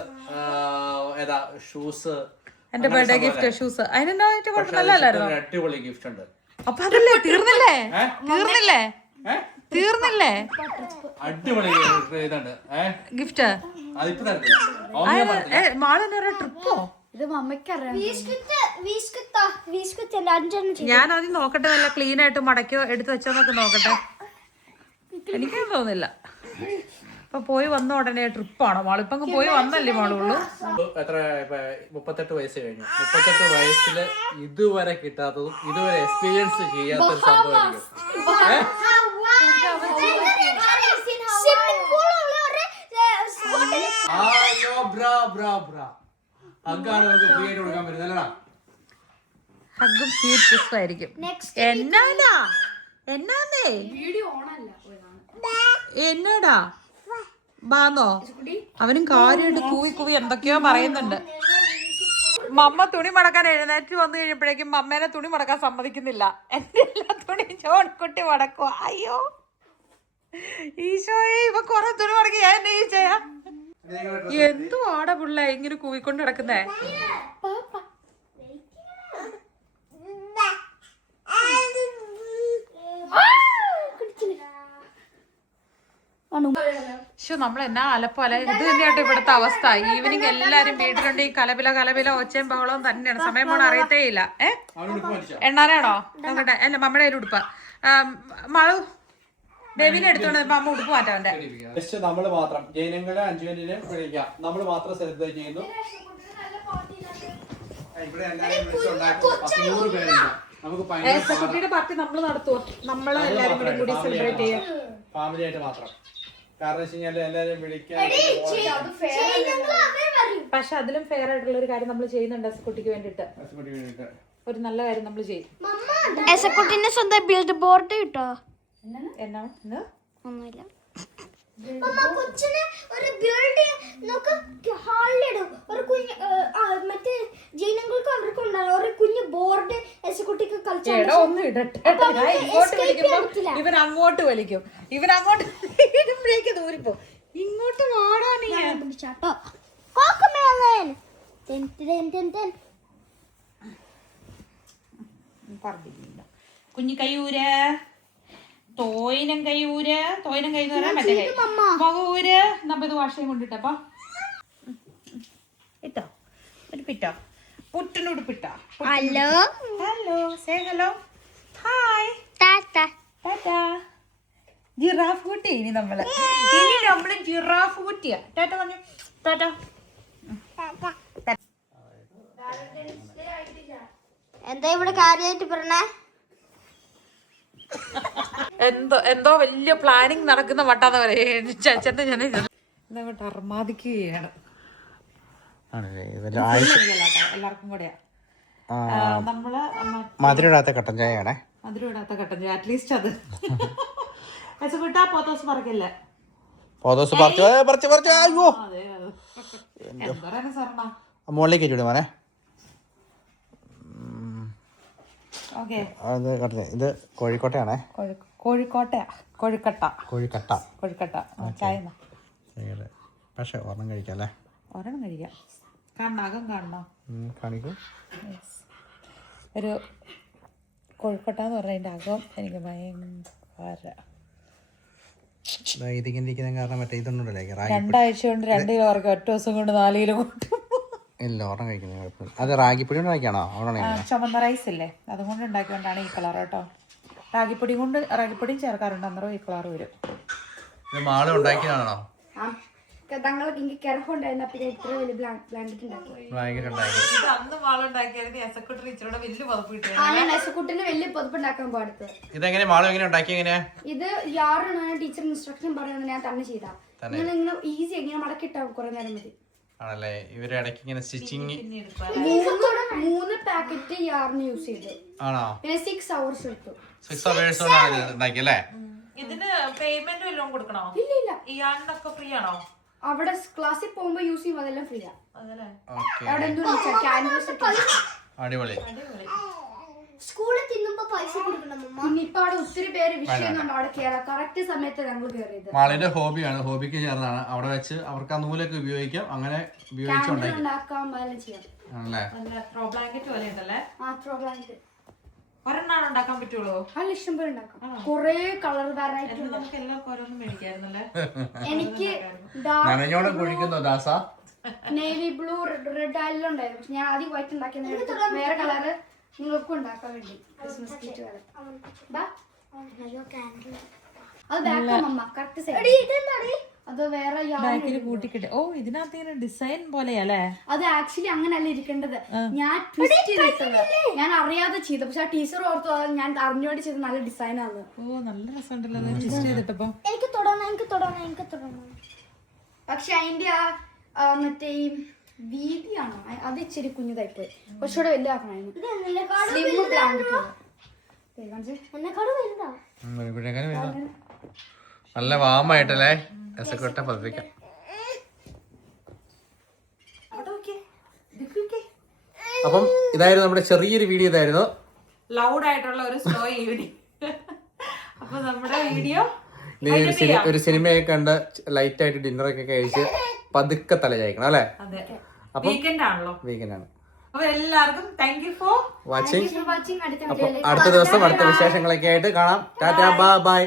ഏതാ ഷൂസ്. എന്റെ ബർത്ത്ഡേ ഗിഫ്റ്റ് ഷൂസ്. അതിനെന്താ നല്ലല്ലായിരുന്നു? അടിപൊളി ഗിഫ്റ്റ് ഉണ്ട്. അപ്പൊ അതല്ലേ തീർന്നില്ലേ? അടിപൊളി ഇതുണ്ട് ഗിഫ്റ്റ്. ട്രിപ്പോ? ഞാൻ ആദ്യം നോക്കട്ടെ, നല്ല ക്ലീൻ ആയിട്ട് മടക്കിയോ എടുത്ത് വെച്ചോന്നൊക്കെ നോക്കട്ടെ. എനിക്കൊന്നും തോന്നില്ല. ഇപ്പൊ പോയി വന്ന ഉടനെ ട്രിപ്പാണോ മാളു? ഇപ്പൊ പോയി വന്നല്ലേ മാളുള്ളൂ. എത്ര 38 വയസ്സ് കഴിഞ്ഞു. 38 വയസ്സില് ഇതുവരെ കിട്ടാത്തതും ഇതുവരെ എക്സ്പീരിയൻസ് ചെയ്യാത്തൊരു സംഭവമായിരിക്കും. ഹഗ്ഗും സ്വീറ്റ് കിസ്സും ആയിരിക്കും. എന്നാടാ ബാന്നോ? അവനും കാര്യമായിട്ട് കൂവി എന്തൊക്കെയോ പറയുന്നുണ്ട്. മമ്മ തുണി മടക്കാൻ എഴുന്നേറ്റ് വന്നു കഴിഞ്ഞപ്പോഴേക്കും മമ്മേനെ തുണി മടക്കാൻ സമ്മതിക്കുന്നില്ല. എന്റെ എല്ലാ തുണി ജോൺകുട്ടി മടക്കുക. അയ്യോ ഈശോയെ, ഇവ കൊറേ തുണി മടക്കി ഞാൻ എന്നെ ഈശോയാ. എന്തുവാടാ പിള്ളേ ഇങ്ങനെ കൂവിക്കൊണ്ട് കിടക്കുന്നേ? നമ്മൾ എന്നാ അലപ്പല ഇത് തന്നെയാട്ടോ ഇവിടുത്തെ അവസ്ഥ. ഈവനിങ് എല്ലാരും വീട്ടിലുണ്ടെങ്കിൽ കലപില ഒച്ചയും ബഹളവും തന്നെയാണ്. സമയം പോണ അറിയത്തേ ഇല്ല. എണ്ണാനാണോ നോക്കട്ടെ? അല്ല മമ്മയുടെ കയ്യിൽ ഉടുപ്പ. മഴു ബേബിനെ എടുത്തോണ്ട് അമ്മ ഉടുപ്പ് മാറ്റാവന്റെ. നമ്മള് മാത്രം ജൈനങ്ങളെ അഞ്ചുവിനെ വിളിക്കാം. നമ്മള് മാത്രം സെലിബ്രേറ്റ് ചെയ്യുന്നു. ഇവിടെ എല്ലാവരും വിളിച്ചുണ്ടാക്കും. 100 പേരുണ്ട്. നമുക്ക് കുട്ടിയുടെ പാർട്ടി നമ്മൾ നടത്തുവോ? നമ്മള് എല്ലാരും കൂടി സെലിബ്രേറ്റ് ചെയ്യാം ഫാമിലി ആയിട്ട് മാത്രം. കാരണം വെച്ച് കഴിഞ്ഞാൽ എല്ലാരും വിളിക്കാൻ. പക്ഷെ അതിലും ഫെയർ ആയിട്ടുള്ള ഒരു കാര്യം നമ്മൾ ചെയ്യുന്നുണ്ട് എസക്കുട്ടിക്ക് വേണ്ടിട്ട്. ഒരു നല്ല കാര്യം നമ്മൾ ചെയ്യും. എസക്കുട്ടിന്റെ സ്വന്തം ബിൽഡ് ബോർഡ് കിട്ടോ? എന്നാ ഒന്നുമില്ല. കൊച്ചിന് ഒരു ബിൽഡ് നോക്ക് ഹാളിലിടും. ഒരു കുഞ്ഞ് മറ്റേ ജൈനങ്ങൾക്ക് അവർക്ക് ഉണ്ടാകും ഒരു കുഞ്ഞു ബോർഡ് എസക്കുട്ടിക്ക് കളിച്ചാൽ ഒന്ന് ഇടട്ടെ. ഇവൻ അങ്ങോട്ട് വലിക്കും. ഇവൻ അങ്ങോട്ട് ഇടുമ്പോഴേക്ക് ദൂരിപ്പോ ഇങ്ങോട്ട് വാടാ നീ. പറഞ്ഞില്ല കുഞ്ഞു കയ്യൂര് തോയിനം കയ്യൂര്. തോയിനം കൈ പറയാൻ മറ്റേ കൈ മകൂര്. നമ്മ ഇത് വാഷയും കൊണ്ടിട്ടപ്പാ ഇട്ടോ ഉടുപ്പിട്ടോ പുട്ടിനുടുപ്പിട്ടോ. Hello hello say hello hi ടാറ്റാ. ജിറാഫ് കുട്ടി ഇനി നമ്മള് ജിറാഫ് കുട്ടിയാ. ടാറ്റ പറഞ്ഞു ടാറ്റ. എന്താ ഇവിടെ കാര്യമായിട്ട് പറഞ്ഞേ? എന്തോ വലിയ പ്ലാനിങ് നടക്കുന്ന വട്ടാന്ന് പറയാ. ചേച്ചന്റെ ഞാൻ ഇതങ്ങോട്ട് അർമാദിക്കുകയാണ്. എല്ലാവർക്കും കൂടെയാ. നമ്മള് മധുരമിടാത്ത കട്ടൻ ചായയാണേ. മധുരമിടാത്ത കട്ടൻ ചായ അറ്റ്ലീസ്റ്റ് അത്. കിട്ടാ പോത്തോസ് പറക്കല്ലേ? പോത്തോസ് പറിച്ചു. അയ്യോ എന്താ പറയാ സാറിനാ മുകളിലേക്ക് കയറ്റി വിടും മോനെ. അത് കട്ടൻ. ഇത് കോഴിക്കോട്ടയാണേ. കോഴിക്കട്ട ചായ പക്ഷെ ഒരെണ്ണം കഴിക്കാം അല്ലേ? ഒരെണ്ണം കഴിക്കാം. അകം കാണണോ? കാണിക്കൂ. ഒരു കോഴിക്കോട്ട എന്ന് പറഞ്ഞതിൻ്റെ അകം എനിക്ക് ഭയങ്കര. ഇതിങ്ങനെ കാരണം മറ്റേ ഇതൊന്നുമില്ലേ 2 ആഴ്ച കൊണ്ട് 2 കിലോ ഉറക്കം, 1 ദിവസം കൊണ്ട് 4 കിലോ കൂട്ടും. ഇല്ല ഒരെണ്ണം കഴിക്കുന്നത് കുഴപ്പമില്ല. അത് റാഗിപ്പൊടി കൊണ്ട് കഴിക്കാണോ? ചുമന്ന റൈസ് ഇല്ലേ അതുകൊണ്ട് ഉണ്ടാക്കിക്കൊണ്ടാണ് ഈ കളർ കേട്ടോ. റാഗിപ്പൊടിയും ചേർക്കാറുണ്ട്, അന്നേരം ഈ കളർ വരും. മാള് ഉണ്ടാക്കിയതാണോ? ഇതെങ്ങനെ മാള് എങ്ങനെ ഉണ്ടാക്കി? എങ്ങനെയാ ഇത് യാറാണ് ടീച്ചർ ഇൻസ്ട്രക്ഷൻ പറയുന്നത്. ഞാൻ തന്നെ ചെയ്താ ഇങ്ങനെ ഈസി ഇങ്ങനെ മടക്കിട്ടാ കുറെ നേരം മതി. ആണല്ലേ? ഇവര് ഇടയ്ക്ക് ഇങ്ങനെ സ്റ്റിച്ചിങ് 3 പാക്കറ്റ് യാറിന് യൂസ് ചെയ്തു. ആണോ? പിന്നെ 6 hours എടുത്തു. 6 hours കൊണ്ടാണ് ഉണ്ടാക്കിയല്ലേ? ഇതിന് പേയ്മെന്റ് വല്ലതും കൊടുക്കണോ? ഇല്ല. ഈ യാറിനൊക്കെ ഫ്രീ ആണോ? അവിടെ ക്ലാസ്സിൽ പോകുമ്പോ യൂസ് ചെയ്യുമ്പോൾ അതെല്ലാം ഫ്രീയാ. അടിപൊളി. സ്കൂളിൽ തിന്നുമ്പോ പൈസ കൊടുക്കണം. പിന്നെ ഇപ്പൊ അവിടെ ഒത്തിരി പേര് വിഷയം അവിടെ കേറാം. കറക്റ്റ് സമയത്ത് ഞങ്ങൾ കയറിയത്. മാളിന്റെ ഹോബിയാണ്, ഹോബിക്ക് ചേർന്നാണ്. അവിടെ വെച്ച് അവർക്ക് ആ നൂലൊക്കെ ഉപയോഗിക്കാം. അങ്ങനെ ആണല്ലേ? ഒരെണ്ണാണ് ഉണ്ടാക്കാൻ പറ്റുള്ളൂ. ഇഷ്ടം പോലെ ഉണ്ടാക്കാം. കൊറേ കളർ വെറൈറ്റി. നമുക്ക് എല്ലാവർക്കും ഓരോന്നും മേടിക്കായിരുന്നല്ലേ? എനിക്ക് നേവി ബ്ലൂ റെഡ് എല്ലാം ഉണ്ടായിരുന്നു. പക്ഷെ ഞാൻ ആദ്യം വൈറ്റ് ഉണ്ടാക്കിയത് വേറെ കളറ് നിങ്ങൾക്കും ഉണ്ടാക്കാൻ വേണ്ടി ക്രിസ്മസ് കിറ്റ് കളർ. അത് ബാക്ക് കറക്റ്റ് സൈഡ്. അത് വേറെ കൂട്ടിക്കിട്ട്. ഓ ഇതിനകത്ത് ഇങ്ങനെ ഡിസൈൻ പോലെയല്ലേ? അത് ആക്ച്വലി അങ്ങനല്ല ഇരിക്കേണ്ടത്. ഞാൻ ട്വിസ്റ്റ് ചെയ്തിട്ടത് ഞാൻ അറിയാതെ ചെയ്തു. പക്ഷെ ആ ടീച്ചർ ഓർത്തു ഞാൻ അറിഞ്ഞോടി ചെയ്ത് നല്ല ഡിസൈൻ ആണ്. ഓ നല്ല രസമുണ്ടല്ലോ ട്വിസ്റ്റ് ചെയ്തിട്ടപ്പോ. എനിക്ക് തുടങ്ങണം. പക്ഷെ അതിന്റെ ആ മറ്റേ ഈ വീതിയാണോ അത് ഇച്ചിരി കുഞ്ഞതായി പോയി. കുറച്ചുകൂടെ വലിയ ആക്കണമായിരുന്നു. നല്ല വാമായിട്ടല്ലേ രസക്കൊട്ട പതിപ്പിക്കാം. അപ്പം ഇതായിരുന്നു നമ്മുടെ ചെറിയൊരു വീഡിയോ. ഇതായിരുന്നു ലൗഡ് ആയിട്ടുള്ള ഒരു സ്ലോ ഈവനിങ്. അപ്പൊ നമ്മുടെ വീഡിയോ ഒരു സിനിമയൊക്കെ കണ്ട് ലൈറ്റ് ആയിട്ട് ഡിന്നറൊക്കെ കഴിച്ച് പതുക്കെ തല ചായക്കണം അല്ലേ? വീക്കെൻഡ് ആണല്ലോ. വീക്കെൻഡ് ആണ്. അപ്പൊ എല്ലാവർക്കും താങ്ക് യു ഫോർ വാച്ചിങ്. അപ്പൊ അടുത്ത ദിവസം അടുത്ത വിശേഷങ്ങളൊക്കെ ആയിട്ട് കാണാം. Tata bye.